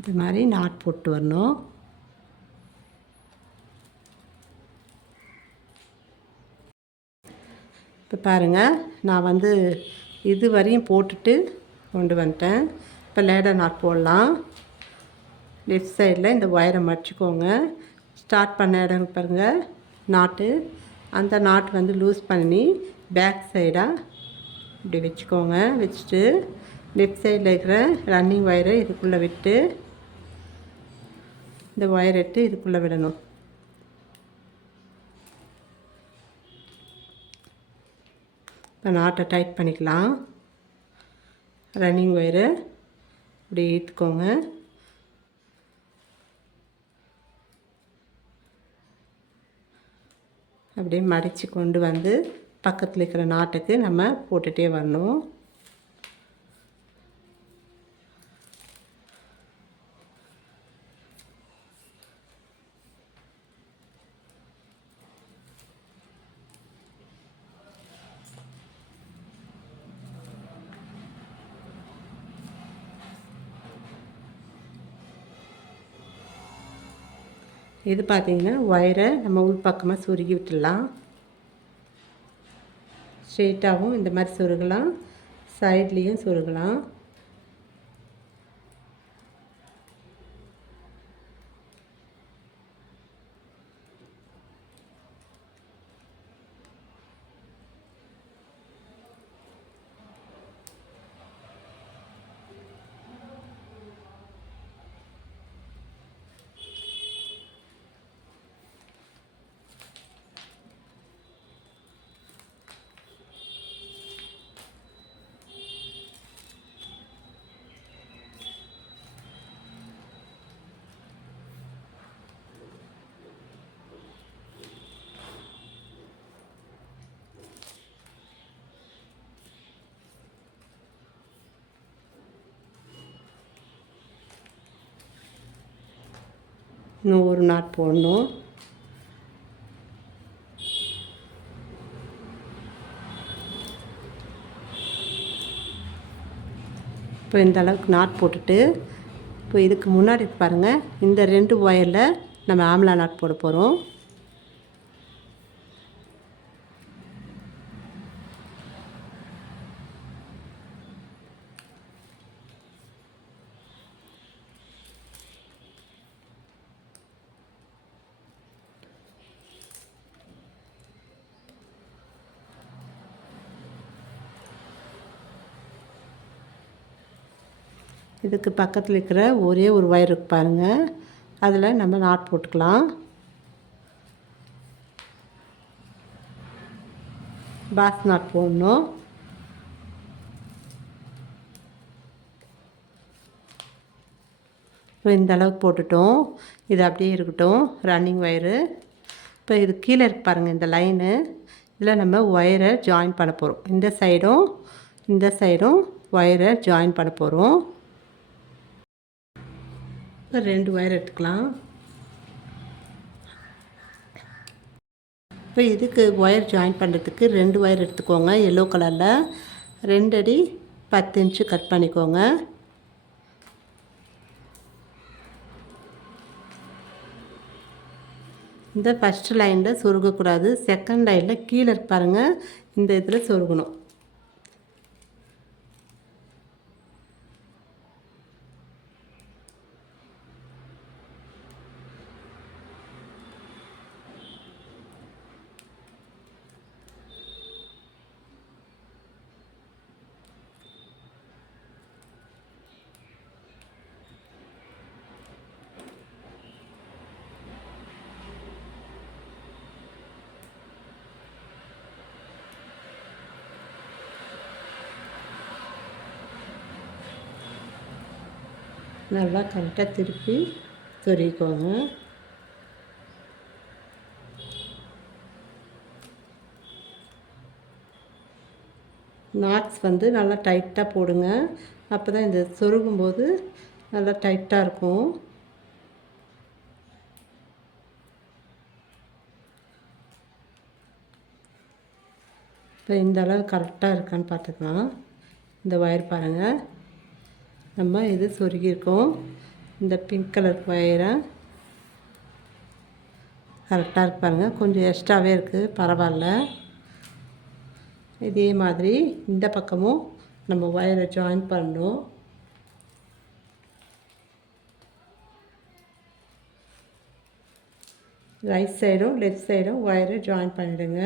இது மாதிரி நாட் போட்டு வரணும். இப்போ பாருங்கள், நான் வந்து இது வரையும் போட்டுட்டு கொண்டு வந்துட்டேன். இப்போ லேடர் நாட் போடலாம். லெஃப்ட் சைடில் இந்த ஒயரை மடிச்சுக்கோங்க. ஸ்டார்ட் பண்ண இடம் பாருங்கள் நாட்டு, அந்த நாட் வந்து லூஸ் பண்ணி பேக் சைடாக இப்படி வச்சுக்கோங்க. வச்சுட்டு லெஃப்ட் சைடில் இருக்கிற ரன்னிங் ஒயரை இதுக்குள்ளே விட்டு இந்த ஒயர் எடுத்து இதுக்குள்ளே விடணும். இப்போ நாட்டை டைட் பண்ணிக்கலாம். ரன்னிங் ஒயரு இப்படி இழுத்துக்கோங்க. அப்படியே மடித்து கொண்டு வந்து பக்கத்தில் இருக்கிற நாட்டுக்கு நம்ம போட்டுகிட்டே வரணும். இது பார்த்திங்கன்னா ஒயரை நம்ம உள் பக்கமாக சொருகி விட்டுடலாம். ஸ்ட்ரெயிட்டாகவும் இந்த மாதிரி சொருகலாம், சைட்லேயும் சொருகலாம். இன்னும் ஒரு நாட் போடணும். இப்போ இந்த அளவுக்கு நாட் போட்டுட்டு இப்போ இதுக்கு முன்னாடி பாருங்கள், இந்த 2 ஒயரில் நம்ம ஆம்லா நாட் போட போகிறோம். இதுக்கு பக்கத்தில் இருக்கிற ஒரே ஒரு ஒயர் இருக்கு பாருங்கள், அதில் நம்ம நாட் போட்டுக்கலாம். பாஸ் நாட் போடணும். இப்போ இந்த அளவுக்கு போட்டுட்டோம். இது அப்படியே இருக்கட்டும், ரன்னிங் ஒயரு. இப்போ இது கீழே இருக்கு பாருங்கள், இந்த லைனு, இதில் நம்ம ஒயரை ஜாயின் பண்ண போகிறோம். இந்த சைடும் ஒயரை ஜாயின் பண்ண போகிறோம். 2 ஒயர் எடுத்துக்கலாம். இப்போ இதுக்கு ஒயர் ஜாயின் பண்ணுறதுக்கு 2 ஒயர் எடுத்துக்கோங்க. எல்லோ கலரில் 2 அடி 10 இன்ச்சு கட் பண்ணிக்கோங்க. இந்த ஃபஸ்ட்டு லைனில் சொருகக்கூடாது. செகண்ட் லைனில் கீழே பாருங்கள், இந்த இதில் சொருகணும். நல்லா கரெக்டாக திருப்பி சொருகிக்கோங்க. நாட்ஸ் வந்து நல்லா டைட்டாக போடுங்க. அப்போ தான் இந்த சொருகும்போது நல்லா டைட்டாக இருக்கும். இப்போ இந்த அளவு கரெக்டாக இருக்கான்னு பார்த்துக்கலாம். இந்த ஒயர் பாருங்கள், நம்ம இது சொருகியிருக்கோம். இந்த பிங்க் கலர் ஒயரை கரெக்டாக இருக்கு பாருங்கள். கொஞ்சம் எக்ஸ்ட்ராவே இருக்குது, பரவாயில்ல. இதே மாதிரி இந்த பக்கமும் நம்ம ஒயரை ஜாயின் பண்ணணும். ரைட் சைடும் லெஃப்ட் சைடும் ஒயரை ஜாயின் பண்ணிவிடுங்க.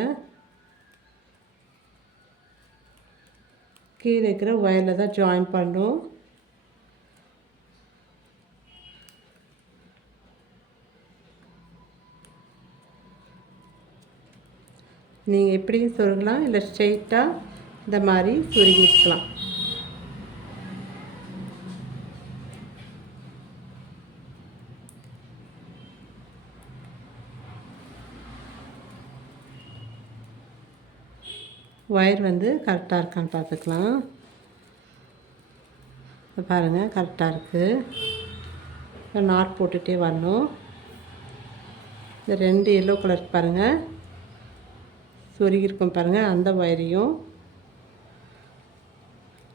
கீழே இருக்கிற ஒயரில் தான் ஜாயின் பண்ணணும். நீங்கள் எப்படியும் சொருகலாம், இல்லை ஸ்ட்ரெயிட்டாக இந்த மாதிரி சொருகிக்கலாம். ஒயர் வந்து கரெக்டாக இருக்கான்னு பார்த்துக்கலாம். இப்போ பாருங்கள், கரெக்டாக இருக்குது. இப்போ நாட் போட்டுகிட்டே வரணும். இந்த 2 எல்லோ கலர் பாருங்கள் சொருகிருக்கோம் பாருங்கள், அந்த ஒயரையும்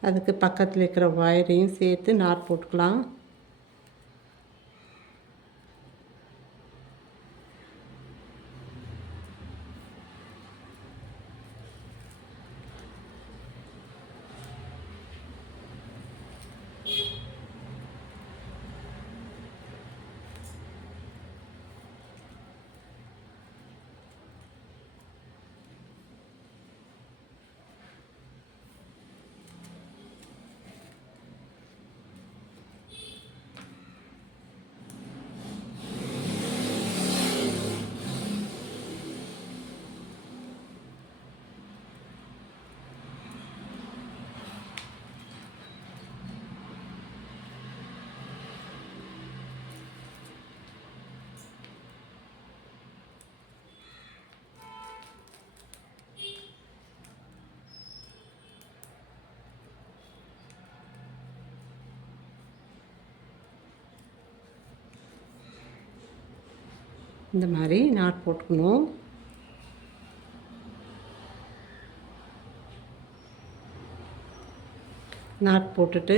அதுக்கு பக்கத்தில் இருக்கிற ஒயரையும் சேர்த்து நாட் போட்டுக்கலாம். இந்த மாதிரி நாட் போட்டுக்கணும். நாட் போட்டுட்டு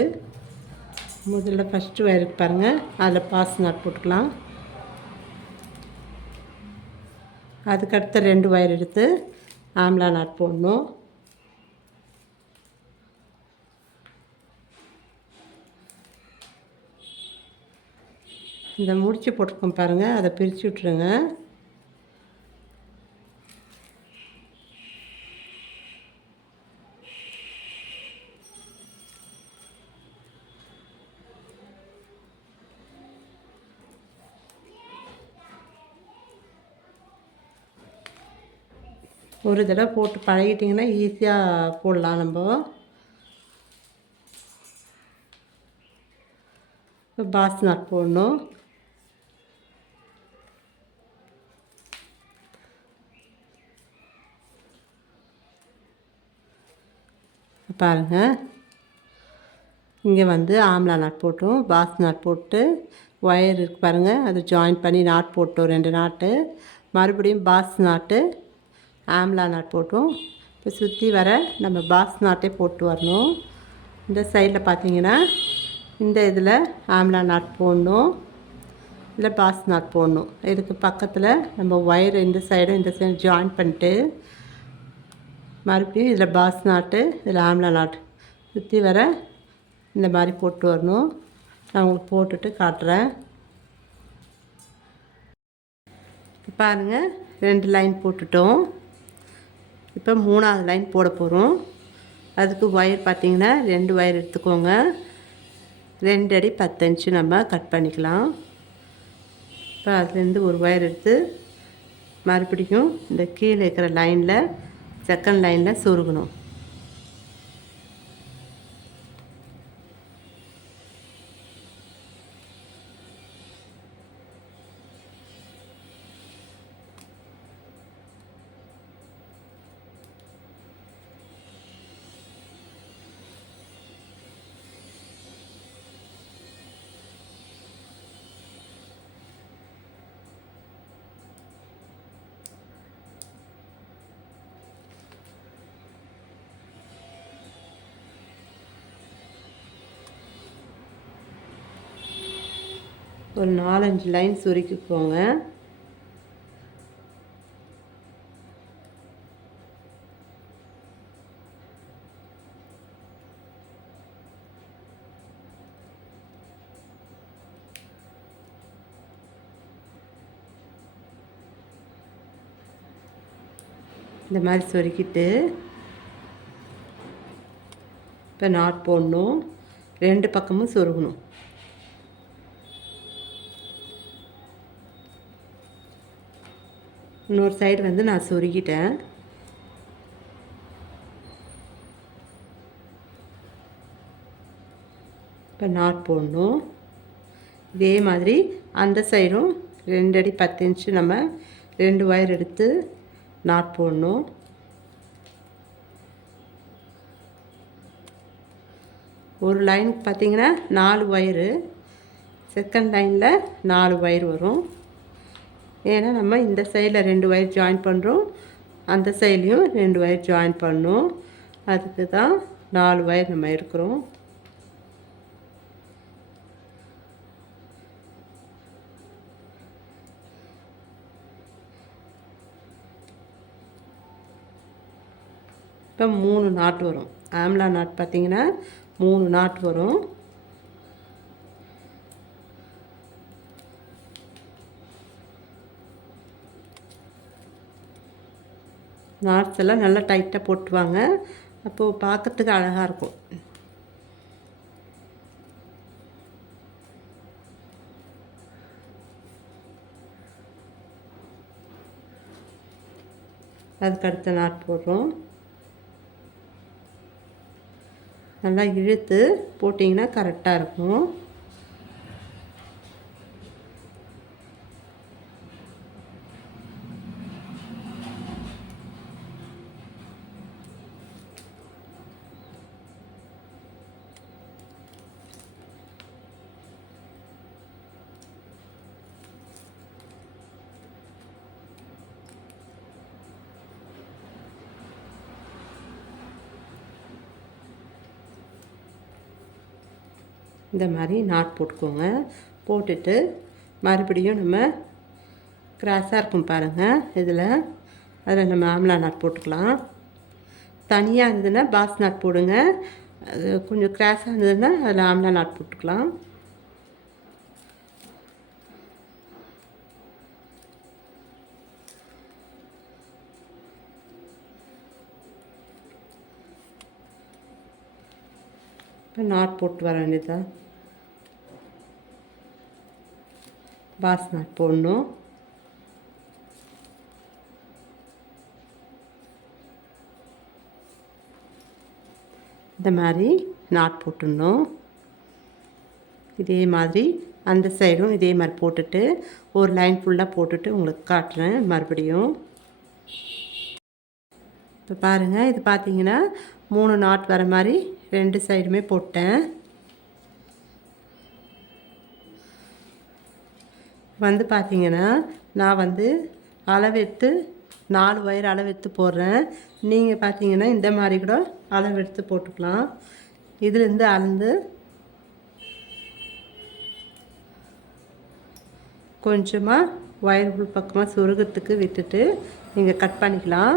முதல்ல ஃபஸ்ட்டு ஒயருக்கு பாருங்கள், அதில் பாஸ் நாட் போட்டுக்கலாம். அதுக்கடுத்து 2 ஒயர் எடுத்து ஆம்லா நாட் போடணும். இந்த முடிச்சு போட்டிருக்கோம் பாருங்கள், அதை பிரித்து விட்ருங்க. ஒரு தடவை போட்டு பழகிட்டிங்கன்னா ஈஸியாக போடலாம். நம்ம பாஸ் நாட் போடணும். பாருங்கள், இங்கே வந்து ஆம்லா நாட் போட்டோம், பாஸ் நாட் போட்டு ஒயர் இருக்குது பாருங்கள், அது ஜாயின் பண்ணி நாட் போட்டோம் 2 நாட்டு. மறுபடியும் பாஸ் நாட்டு ஆம்லா நாட் போட்டோம். இப்போ சுற்றி வர நம்ம பாஸ் நாட்டே போட்டு வரணும். இந்த சைடில் பார்த்தீங்கன்னா இந்த இதில் ஆம்லா நாட் போடணும், இல்லை பாஸ் நாட் போடணும். இதுக்கு பக்கத்தில் நம்ம ஒயர் இந்த சைடும் ஜாயின் பண்ணிட்டு மறுபடியும் இதில் பாஸ் நாட்டு, இதில் ஆம்லா நாட் சுற்றி வர இந்த மாதிரி போட்டு வரணும். நான் உங்களுக்கு போட்டுட்டு காட்டுறேன். பாருங்கள், 2 லைன் போட்டுட்டோம். இப்போ 3ஆவது லைன் போட போகிறோம். அதுக்கு ஒயர் பார்த்திங்கன்னா 2 ஒயர் எடுத்துக்கோங்க. 2 அடி 10 இன்ச்சு நம்ம கட் பண்ணிக்கலாம். இப்போ அதுலேருந்து ஒரு ஒயர் எடுத்து மறுபடியும் இந்த கீழே இருக்கிற லைனில் செகண்ட் லைனில் சொருகணும். ஒரு 4-5 லைன் சுருக்கிக்கோங்க. இந்த மாதிரி சொருக்கிட்டு இப்போ நாட் போடணும். 2 பக்கமும் சொருகணும். இன்னொரு சைடு வந்து நான் சொருகிட்டேன். இப்போ நாட் போடணும். இதே மாதிரி அந்த சைடும் 2 அடி 10 இன்ச்சு நம்ம 2 ஒயர் எடுத்து நாட் போடணும். ஒரு லைனுக்கு பார்த்திங்கன்னா 4 ஒயரு, செகண்ட் லைனில் 4 ஒயர் வரும். ஏன்னா நம்ம இந்த சைடில் 2 ஒயர் ஜாயின் பண்ணுறோம், அந்த சைட்லேயும் 2 ஒயர் ஜாயின் பண்ணணும். அதுக்கு தான் 4 ஒயர் நம்ம எடுக்கிறோம். இப்போ 3 நாட் வரும். ஆம்லா நாட் பார்த்திங்கன்னா 3 நாட் வரும். நாட்ஸ் எல்லாம் நல்லா டைட்டாக போட்டுவாங்க, அப்போது பார்க்கறதுக்கு அழகாக இருக்கும். அதுக்கு அடுத்த நாட் போடுறோம். நல்லா இழுத்து போட்டிங்கன்னா கரெக்டாக இருக்கும். இந்த மாதிரி நாட் போட்டுக்கோங்க. போட்டுட்டு மறுபடியும் நம்ம கிராஸாக இருக்கும் பாருங்கள், அதில் நம்ம ஆம்லா நாட் போட்டுக்கலாம். தனியாக இருந்ததுன்னா பாஸ் நாட் போடுங்க, அது கொஞ்சம் கிராஸாக இருந்ததுன்னா அதில் ஆம்லா நாட் போட்டுக்கலாம். இப்போ நாட் போட்டு வர வேண்டியதான். பாஸ் நாட் போடணும். இந்த மாதிரி நாட் போட்டுடணும். இதே மாதிரி அந்த சைடும் இதே மாதிரி போட்டுட்டு ஒரு லைன் ஃபுல்லாக போட்டுட்டு உங்களுக்கு காட்டுறேன் மறுபடியும். இப்போ பாருங்கள், இது பார்த்தீங்கன்னா 3 நாட் வர மாதிரி 2 சைடுமே போட்டேன். வந்து பார்த்தீங்கன்னா நான் வந்து அளவெடுத்து 4 ஒயர் அளவெடுத்து போடுறேன். நீங்கள் பார்த்தீங்கன்னா இந்த மாதிரி கூட அளவெடுத்து போட்டுக்கலாம். இதுலேருந்து அளந்து கொஞ்சமாக ஒயர் உள் பக்கமாக சொருகிறதுக்கு விட்டுட்டு நீங்கள் கட் பண்ணிக்கலாம்.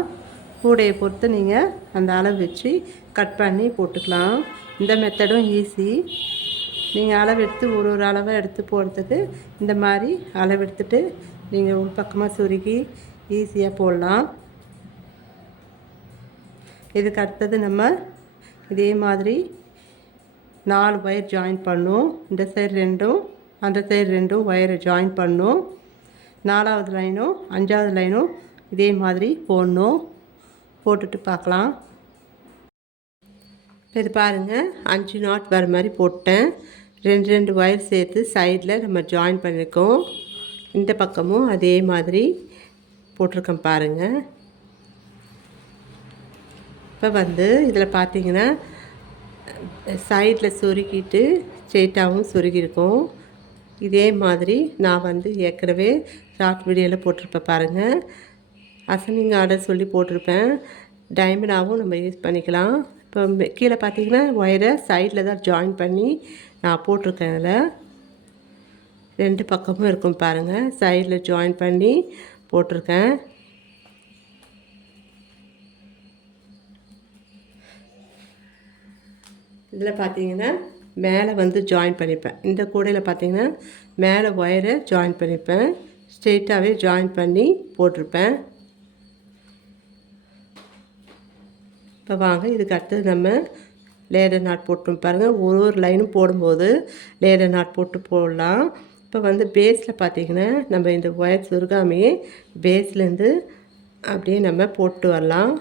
கூடையை பொறுத்து நீங்கள் அந்த அளவு வச்சு கட் பண்ணி போட்டுக்கலாம். இந்த மெத்தடும் ஈஸி. நீங்கள் அளவு எடுத்து ஒரு அளவை எடுத்து போடுறதுக்கு இந்த மாதிரி அளவு எடுத்துட்டு நீங்கள் உள் பக்கமாக சுருக்கி ஈஸியாக போடலாம். இதுக்கு அடுத்தது நம்ம இதே மாதிரி 4 ஒயர் ஜாயின் பண்ணும். இந்த சைடு 2ம் அந்த சைடு 2ம் ஒயரை ஜாயின் பண்ணும். 4வது லைனும் 5வது லைனும் இதே மாதிரி போடணும். போட்டுட்டு பார்க்கலாம். இது பாருங்கள், 5 நாட் வர மாதிரி போட்டேன். 2 ஒயர் சேர்த்து சைடில் நம்ம ஜாயின் பண்ணியிருக்கோம். இந்த பக்கமும் அதே மாதிரி போட்டிருக்கேன் பாருங்கள். இப்போ வந்து இதில் பார்த்தீங்கன்னா சைடில் சொருக்கிட்டு ஸ்ட்ரெயிட்டாகவும் சொருகியிருக்கோம். இதே மாதிரி நான் வந்து ஏற்கனவே ஷார்ட் வீடியோவில் போட்டிருப்பேன் பாருங்கள். அசனிங் ஆர்டர் சொல்லி போட்டிருப்பேன். டைமண்டாகவும் நம்ம யூஸ் பண்ணிக்கலாம். இப்போ கீழே பார்த்தீங்கன்னா ஒயரை சைடில் தான் ஜாயின் பண்ணி நான் போட்டிருக்கேன். அதில் 2 பக்கமும் இருக்கும் பாருங்கள். சைடில் ஜாயின் பண்ணி போட்டிருக்கேன். இதில் பார்த்தீங்கன்னா மேலே வந்து ஜாயின் பண்ணிப்பேன். இந்த கூடையில் பார்த்தீங்கன்னா மேலே ஒயரை ஜாயின் பண்ணிப்பேன். ஸ்ட்ரெயிட்டாகவே ஜாயின் பண்ணி போட்டிருப்பேன். இப்போ வாங்க, இதுக்கு அடுத்தது நம்ம லேடர் நாட் போட்டு பாருங்கள். ஒரு லைனும் போடும்போது லேடர் நாட் போட்டு போடலாம். இப்போ வந்து பேஸில் பார்த்திங்கன்னா நம்ம இந்த ஒயர் சுருகாமையே பேஸ்லேருந்து அப்படியே நம்ம போட்டு வரலாம்.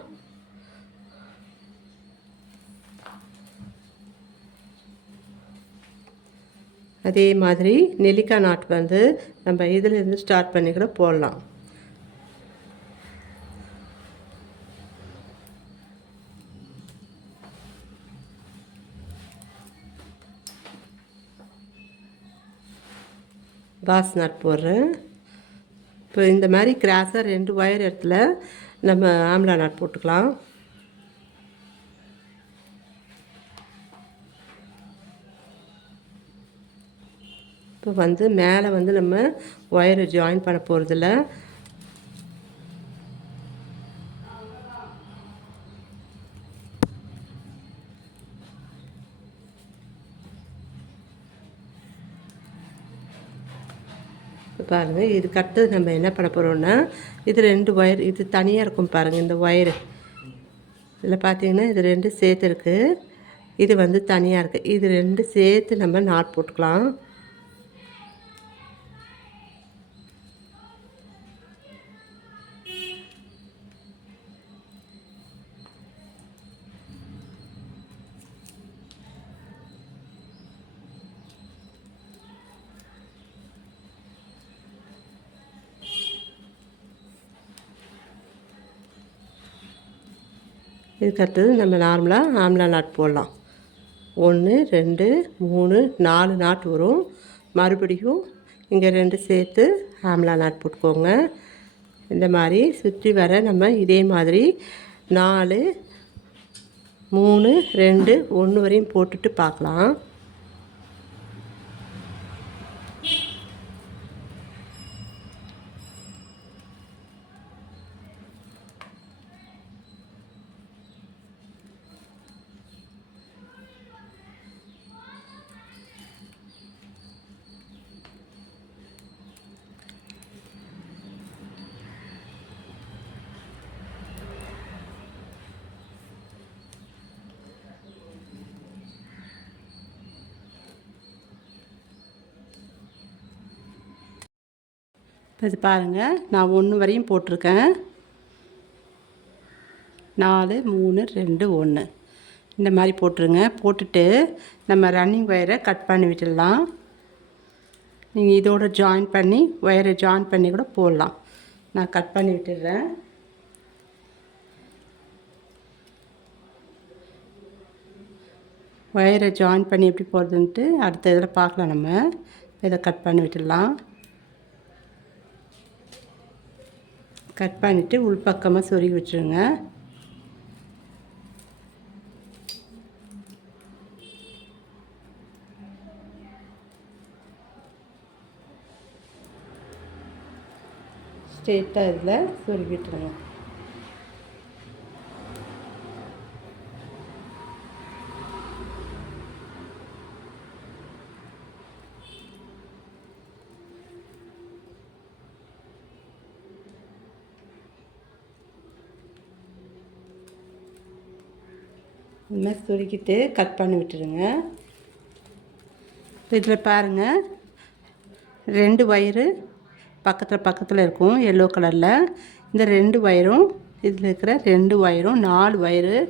அதே மாதிரி நெல்லிக்காய் நாட் வந்து நம்ம இதிலேருந்து ஸ்டார்ட் பண்ணி கூட போடலாம். பாஸ் நாட் போடுறேன். இப்போ இந்த மாதிரி கிராஸாக 2 ஒயர் இடத்துல நம்ம ஆம்லா நாட் போட்டுக்கலாம். இப்போ வந்து மேலே வந்து நம்ம ஒயரை ஜாயின் பண்ண போகிறதில்ல. பாருங்கள், இதுக்கு அடுத்தது நம்ம என்ன பண்ண போகிறோம்னா, இது 2 ஒயர் இது தனியாக இருக்கும் பாருங்கள். இந்த ஒயரு இதில் பார்த்தீங்கன்னா இது 2 சேர்த்து இருக்குது. இது வந்து தனியாக இருக்குது. இது 2 சேர்த்து நம்ம நாட் போட்டுக்கலாம். இதுக்கு அடுத்தது நம்ம நார்மலாக ஆம்லா நாட் போடலாம். 1 2 3 4 நாட் வரும். மறுபடியும் இங்கே 2 சேர்த்து ஆம்லா நாட் போட்டுக்கோங்க. இந்த மாதிரி சுற்றி வர நம்ம இதே மாதிரி 4 3 2 1 வரையும் போட்டுட்டு பார்க்கலாம். இது பாருங்கள், நான் 1 வரையும் போட்டிருக்கேன். 4 3 2 1 இந்த மாதிரி போட்டுருங்க. போட்டுட்டு நம்ம ரன்னிங் ஒயரை கட் பண்ணி விட்டுடலாம். நீங்கள் இதோட ஜாயின் பண்ணி ஒயரை ஜாயின் பண்ணி கூட போடலாம். நான் கட் பண்ணி விட்டுடுறேன். ஒயரை ஜாயின் பண்ணி எப்படி போடுறதுன்ட்டு அடுத்த இதில் பார்க்கலாம். நம்ம இதை கட் பண்ணி விட்டுடலாம். கட் பண்ணிவிட்டு உள்பக்கமாக சொருகி விட்டுருங்க. ஸ்ட்ரெயிட்டாக இதில் சொருகி விட்டுருங்க. இந்த மாதிரி சுருக்கிட்டு கட் பண்ணி விட்டுருங்க. இதில் பாருங்கள், 2 ஒயரு பக்கத்தில் இருக்கும் எல்லோ கலரில். இந்த 2 ஒயரும் இதில் இருக்கிற 2 ஒயரும் 4 ஒயரு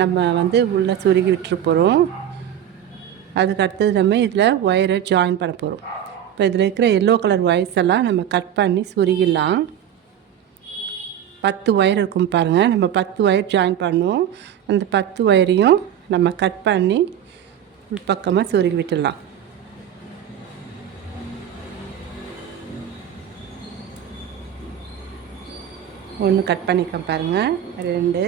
நம்ம உள்ளே சுருகி விட்டுரு போகிறோம். அதுக்கு அடுத்தது நம்ம இதில் ஒயரை ஜாயின் பண்ண போகிறோம். இப்போ இதில் இருக்கிற எல்லோ கலர் ஒயர்ஸ் எல்லாம் நம்ம கட் பண்ணி சுருகிடலாம். 10 ஒயர் இருக்கும் பாருங்கள். நம்ம 10 ஒயர் ஜாயின் பண்ணோம். அந்த 10 ஒயரையும் நம்ம கட் பண்ணி உள்பக்கமாக சொருகி விட்டுடலாம். ஒன்று கட் பண்ணிக்க பாருங்கள். 2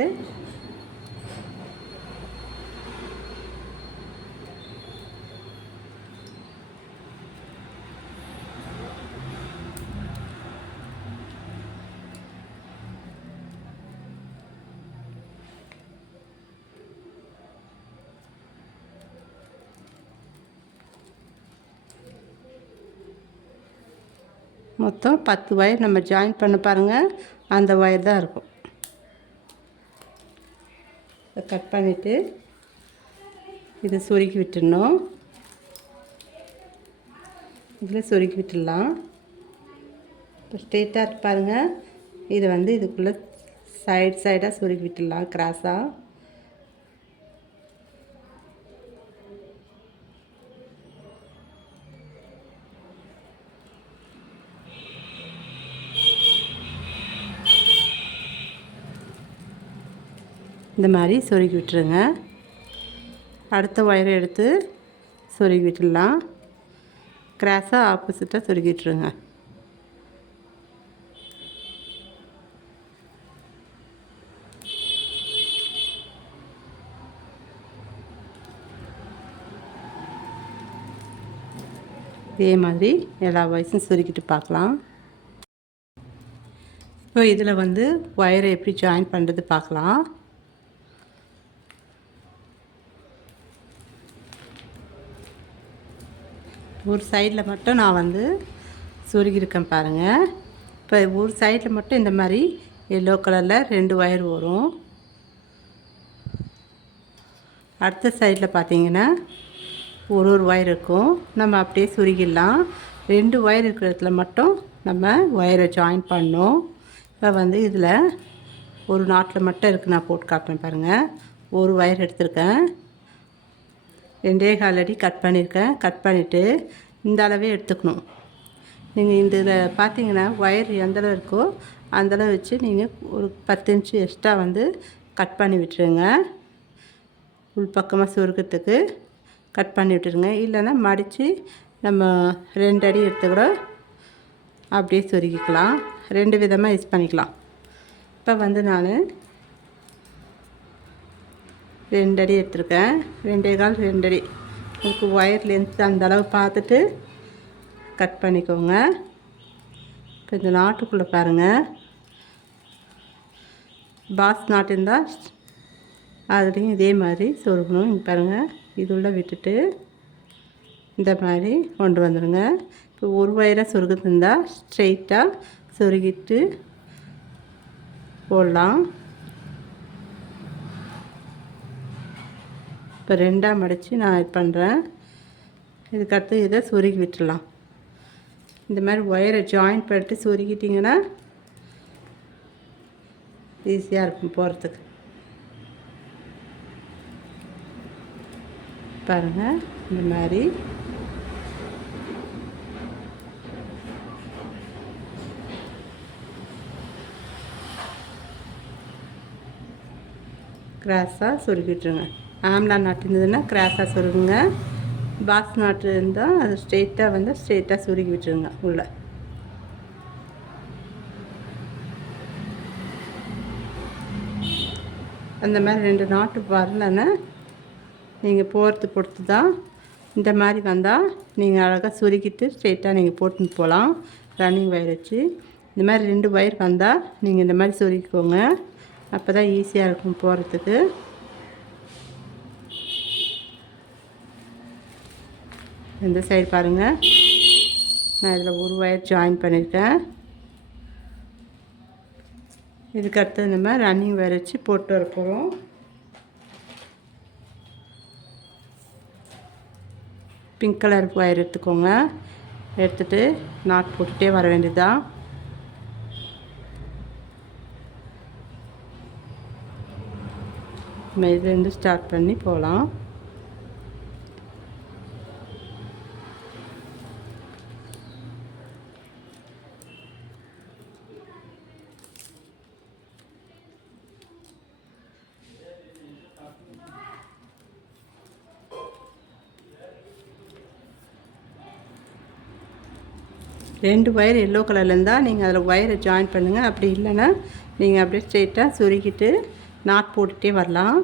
மொத்தம் 10 ஒயர் நம்ம ஜாயின் பண்ண பாருங்கள். அந்த ஒயர் தான் இருக்கும். கட் பண்ணிவிட்டு இதை சொருகி விட்டுடணும். இதில் சொருகி விட்டுடலாம். இப்போ ஸ்ட்ரெயிட்டாக இருக்கு பாருங்கள். இதை இதுக்குள்ளே சைடாக சொருகி விட்டுடலாம் கிராஸாக. இந்த மாதிரி சொருகி விட்டுருங்க. அடுத்த ஒயரை எடுத்து சொருகி விட்டுடலாம். கிராஸாக ஆப்போசிட்டாக சொருகி விட்டுருங்க. இதே மாதிரி எல்லா வயசும் சொருகிட்டு பார்க்கலாம். இப்போ இதில் ஒயரை எப்படி ஜாயின் பண்ணுறது பார்க்கலாம். ஒரு சைடில் மட்டும் நான் சொருகியிருக்கேன் பாருங்கள். இப்போ ஒரு சைடில் மட்டும் இந்த மாதிரி எல்லோ கலரில் 2 ஒயர் வரும். அடுத்த சைடில் பார்த்தீங்கன்னா ஒரு ஒயர் இருக்கும். நம்ம அப்படியே சொருகிடலாம். 2 ஒயர் இருக்கிற இடத்துல மட்டும் நம்ம ஒயரை ஜாயின் பண்ணோம். இப்போ இதில் ஒரு நாட்டில் மட்டும் இருக்குது. நான் போட்டு காட்டுறேன் பாருங்கள். ஒரு ஒயர் எடுத்திருக்கேன். 2.25 அடி கட் பண்ணியிருக்கேன். கட் பண்ணிவிட்டு இந்த அளவே எடுத்துக்கணும். நீங்கள் இந்த இதில் பார்த்தீங்கன்னா ஒயர் எந்தளவு இருக்கோ அந்தளவு வச்சு நீங்கள் ஒரு 10 இன்ச்சு எக்ஸ்ட்ரா கட் பண்ணி விட்டுருங்க. உள்பக்கமாக சொருக்கிறதுக்கு கட் பண்ணி விட்டுருங்க. இல்லைன்னா மடித்து நம்ம 2 அடி எடுத்து கூட அப்படியே சொருகிக்கலாம். 2 விதமாக யூஸ் பண்ணிக்கலாம். இப்போ நான் 2 அடி எடுத்திருக்கேன். 2.25 2 அடி. உங்களுக்கு ஒயர் லென்த் அந்த அளவு பார்த்துட்டு கட் பண்ணிக்கோங்க. இப்போ இந்த நாட்டுக்குள்ளே பாருங்கள், பாஸ் நாட்டு இருந்தால் அதுலேயும் இதே மாதிரி சொருகணும். இங்கே பாருங்கள், இது உள்ள விட்டுட்டு இந்த மாதிரி கொண்டு வந்துடுங்க. இப்போ ஒரு ஒயராக சொருகிறது இருந்தால் ஸ்ட்ரெயிட்டாக சொருகிட்டு போடலாம். இப்போ 2ஆக மடித்து நான் இது பண்ணுறேன். இதுக்கடுத்து இதை சொருகி விட்டுடலாம். இந்த மாதிரி ஒயரை ஜாயின் பண்ணிட்டு சொருகிட்டிங்கன்னா ஈஸியாக இருக்கும் போகிறதுக்கு. பாருங்கள், இந்த மாதிரி கிராஸாக சொருகிட்டுருங்க. ஆம்லா நாட்டு இருந்ததுன்னா கிராஸாக சொருகுங்க. பாக்ஸ் நாட்டு இருந்தால் அது ஸ்ட்ரெயிட்டாக சுருகி விட்டுருங்க உள்ளே. அந்த மாதிரி 2 நாட்டு வரலன்னா நீங்கள் போகிறது பொறுத்து தான். இந்த மாதிரி வந்தால் நீங்கள் அழகாக சுருக்கிட்டு ஸ்ட்ரெயிட்டாக நீங்கள் போட்டுன்னு போகலாம். ரன்னிங் ஒயர் வச்சு இந்த மாதிரி 2 ஒயர் வந்தால் நீங்கள் இந்த மாதிரி சுருக்கிக்கோங்க. அப்போ தான் ஈஸியாக இருக்கும் போகிறதுக்கு. இந்த சைடு பாருங்கள், நான் இதில் ஒரு ஒயர் ஜாயின் பண்ணியிருக்கேன். இதுக்கு அடுத்தது நம்ம ரன்னிங் ஒயர் வச்சு போட்டு வர போகிறோம். பிங்க் கலர் ஒயர் எடுத்துக்கோங்க. எடுத்துகிட்டு நாட் போட்டுகிட்டே வர வேண்டியதுதான். நம்ம இதுலேருந்து ஸ்டார்ட் பண்ணி போகலாம். ரெண்டு ஒயர் எல்லோ கலரில் இருந்தால் நீங்கள் அதில் ஒயரை ஜாயின் பண்ணுங்கள். அப்படி இல்லைன்னா நீங்கள் அப்படியே ஸ்ட்ரெயிட்டாக சுருக்கிட்டு நாட் போட்டுகிட்டே வரலாம்.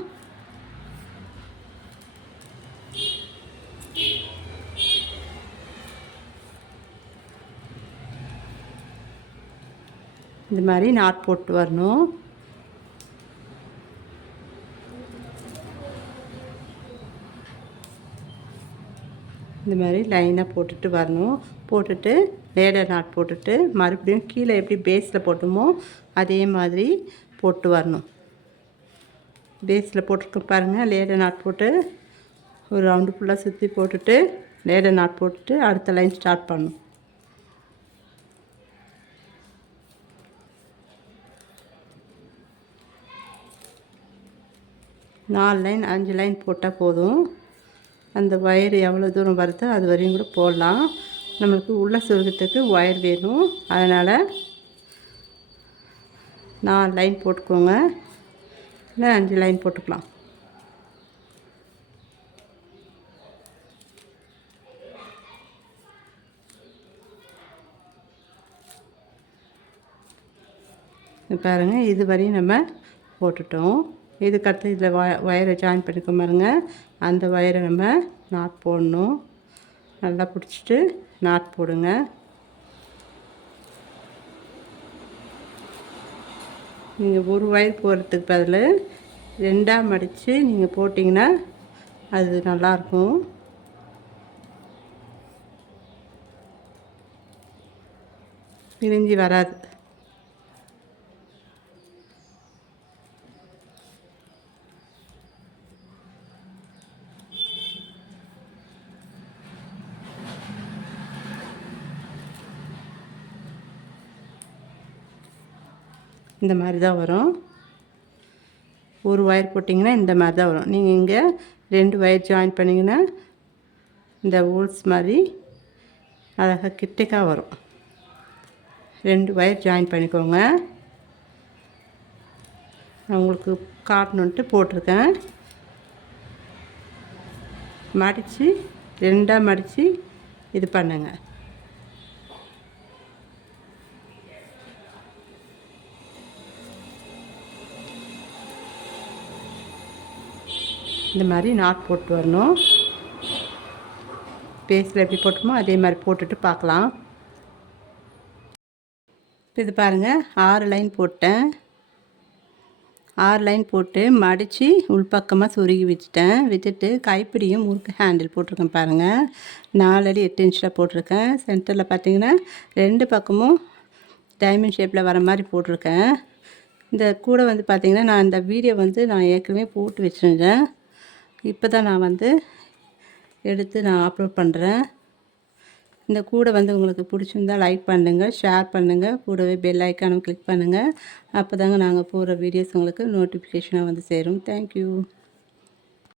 இந்த மாதிரி நாட் போட்டு வரணும். இந்த மாதிரி லைனாக போட்டுட்டு வரணும். போட்டுட்டு லேடர் நாட் போட்டுட்டு மறுபடியும் கீழே எப்படி பேஸில் போட்டோமோ அதே மாதிரி போட்டு வரணும். பேஸில் போட்டுருக்க பாருங்கள். லேடர் நாட் போட்டு ஒரு ரவுண்டு ஃபுல்லாக சுற்றி போட்டுட்டு லேடர் நாட் போட்டுட்டு அடுத்த லைன் ஸ்டார்ட் பண்ணணும். நாலு லைன் 5 லைன் போட்டால் போதும். அந்த ஒயர் எவ்வளோ தூரம் வருதோ அது வரையும் கூட போடலாம். நம்மளுக்கு உள்ள சொருகத்துக்கு ஒயர் வேணும், அதனால் 4 லைன் போட்டுக்கோங்க, இல்லை 5 லைன் போட்டுக்கலாம். பாருங்கள், இது வரையும் நம்ம போட்டுட்டோம். இதுக்கடுத்து இதில் ஒயரை ஜாயின் பண்ணிக்க பாருங்க. அந்த ஒயரை நம்ம நாட் போடணும். நல்லா பிடிச்சிட்டு நாட் போடுங்க. நீங்கள் ஒரு ஒயர் போடுறதுக்கு பதில் 2ஆக மடித்து நீங்கள் போட்டிங்கன்னா அது நல்லாயிருக்கும். பிரிஞ்சு வராது. இந்த மாதிரி தான் வரும். ஒரு ஒயர் போட்டிங்கன்னா இந்த மாதிரி தான் வரும். நீங்கள் இங்கே 2 ஒயர் ஜாயின் பண்ணிங்கன்னா இந்த ஹோல்ஸ் மாதிரி அழகாக கிட்டக்காக வரும். 2 ஒயர் ஜாயின் பண்ணிக்கோங்க. நான் உங்களுக்கு காட்டணுன்ட்டு போட்டிருக்கேன். மடித்து 2ஆக மடித்து இது பண்ணுங்க. இந்த மாதிரி நாட் போட்டு வரணும். பேஸில் எப்படி போட்டோமோ அதே மாதிரி போட்டுட்டு பார்க்கலாம். இது பாருங்கள், 6 லைன் போட்டேன். 6 லைன் போட்டு மடித்து உள்பக்கமாக சொருகி விட்டுட்டு கைப்பிடியும் முறுக்கு ஹேண்டில் போட்டிருக்கேன் பாருங்கள். 4 அடி 8 இன்ச்சில் போட்டிருக்கேன். சென்டரில் பார்த்தீங்கன்னா 2 பக்கமும் டைமண்ட் ஷேப்பில் வர மாதிரி போட்டிருக்கேன். இந்த கூட வந்து பார்த்திங்கன்னா நான் இந்த வீடியோ நான் ஏற்கனவே போட்டு வச்சுருந்தேன். இப்போ தான் நான் எடுத்து நான் அப்லோட் பண்ணுறேன். இந்த கூடை உங்களுக்கு பிடிச்சிருந்தால் லைக் பண்ணுங்கள், ஷேர் பண்ணுங்கள், கூடவே பெல் ஐக்கானும் கிளிக் பண்ணுங்கள். அப்போ தாங்க நாங்கள் போகிற வீடியோஸ் உங்களுக்கு நோட்டிஃபிகேஷனாக சேரும். தேங்க்யூ.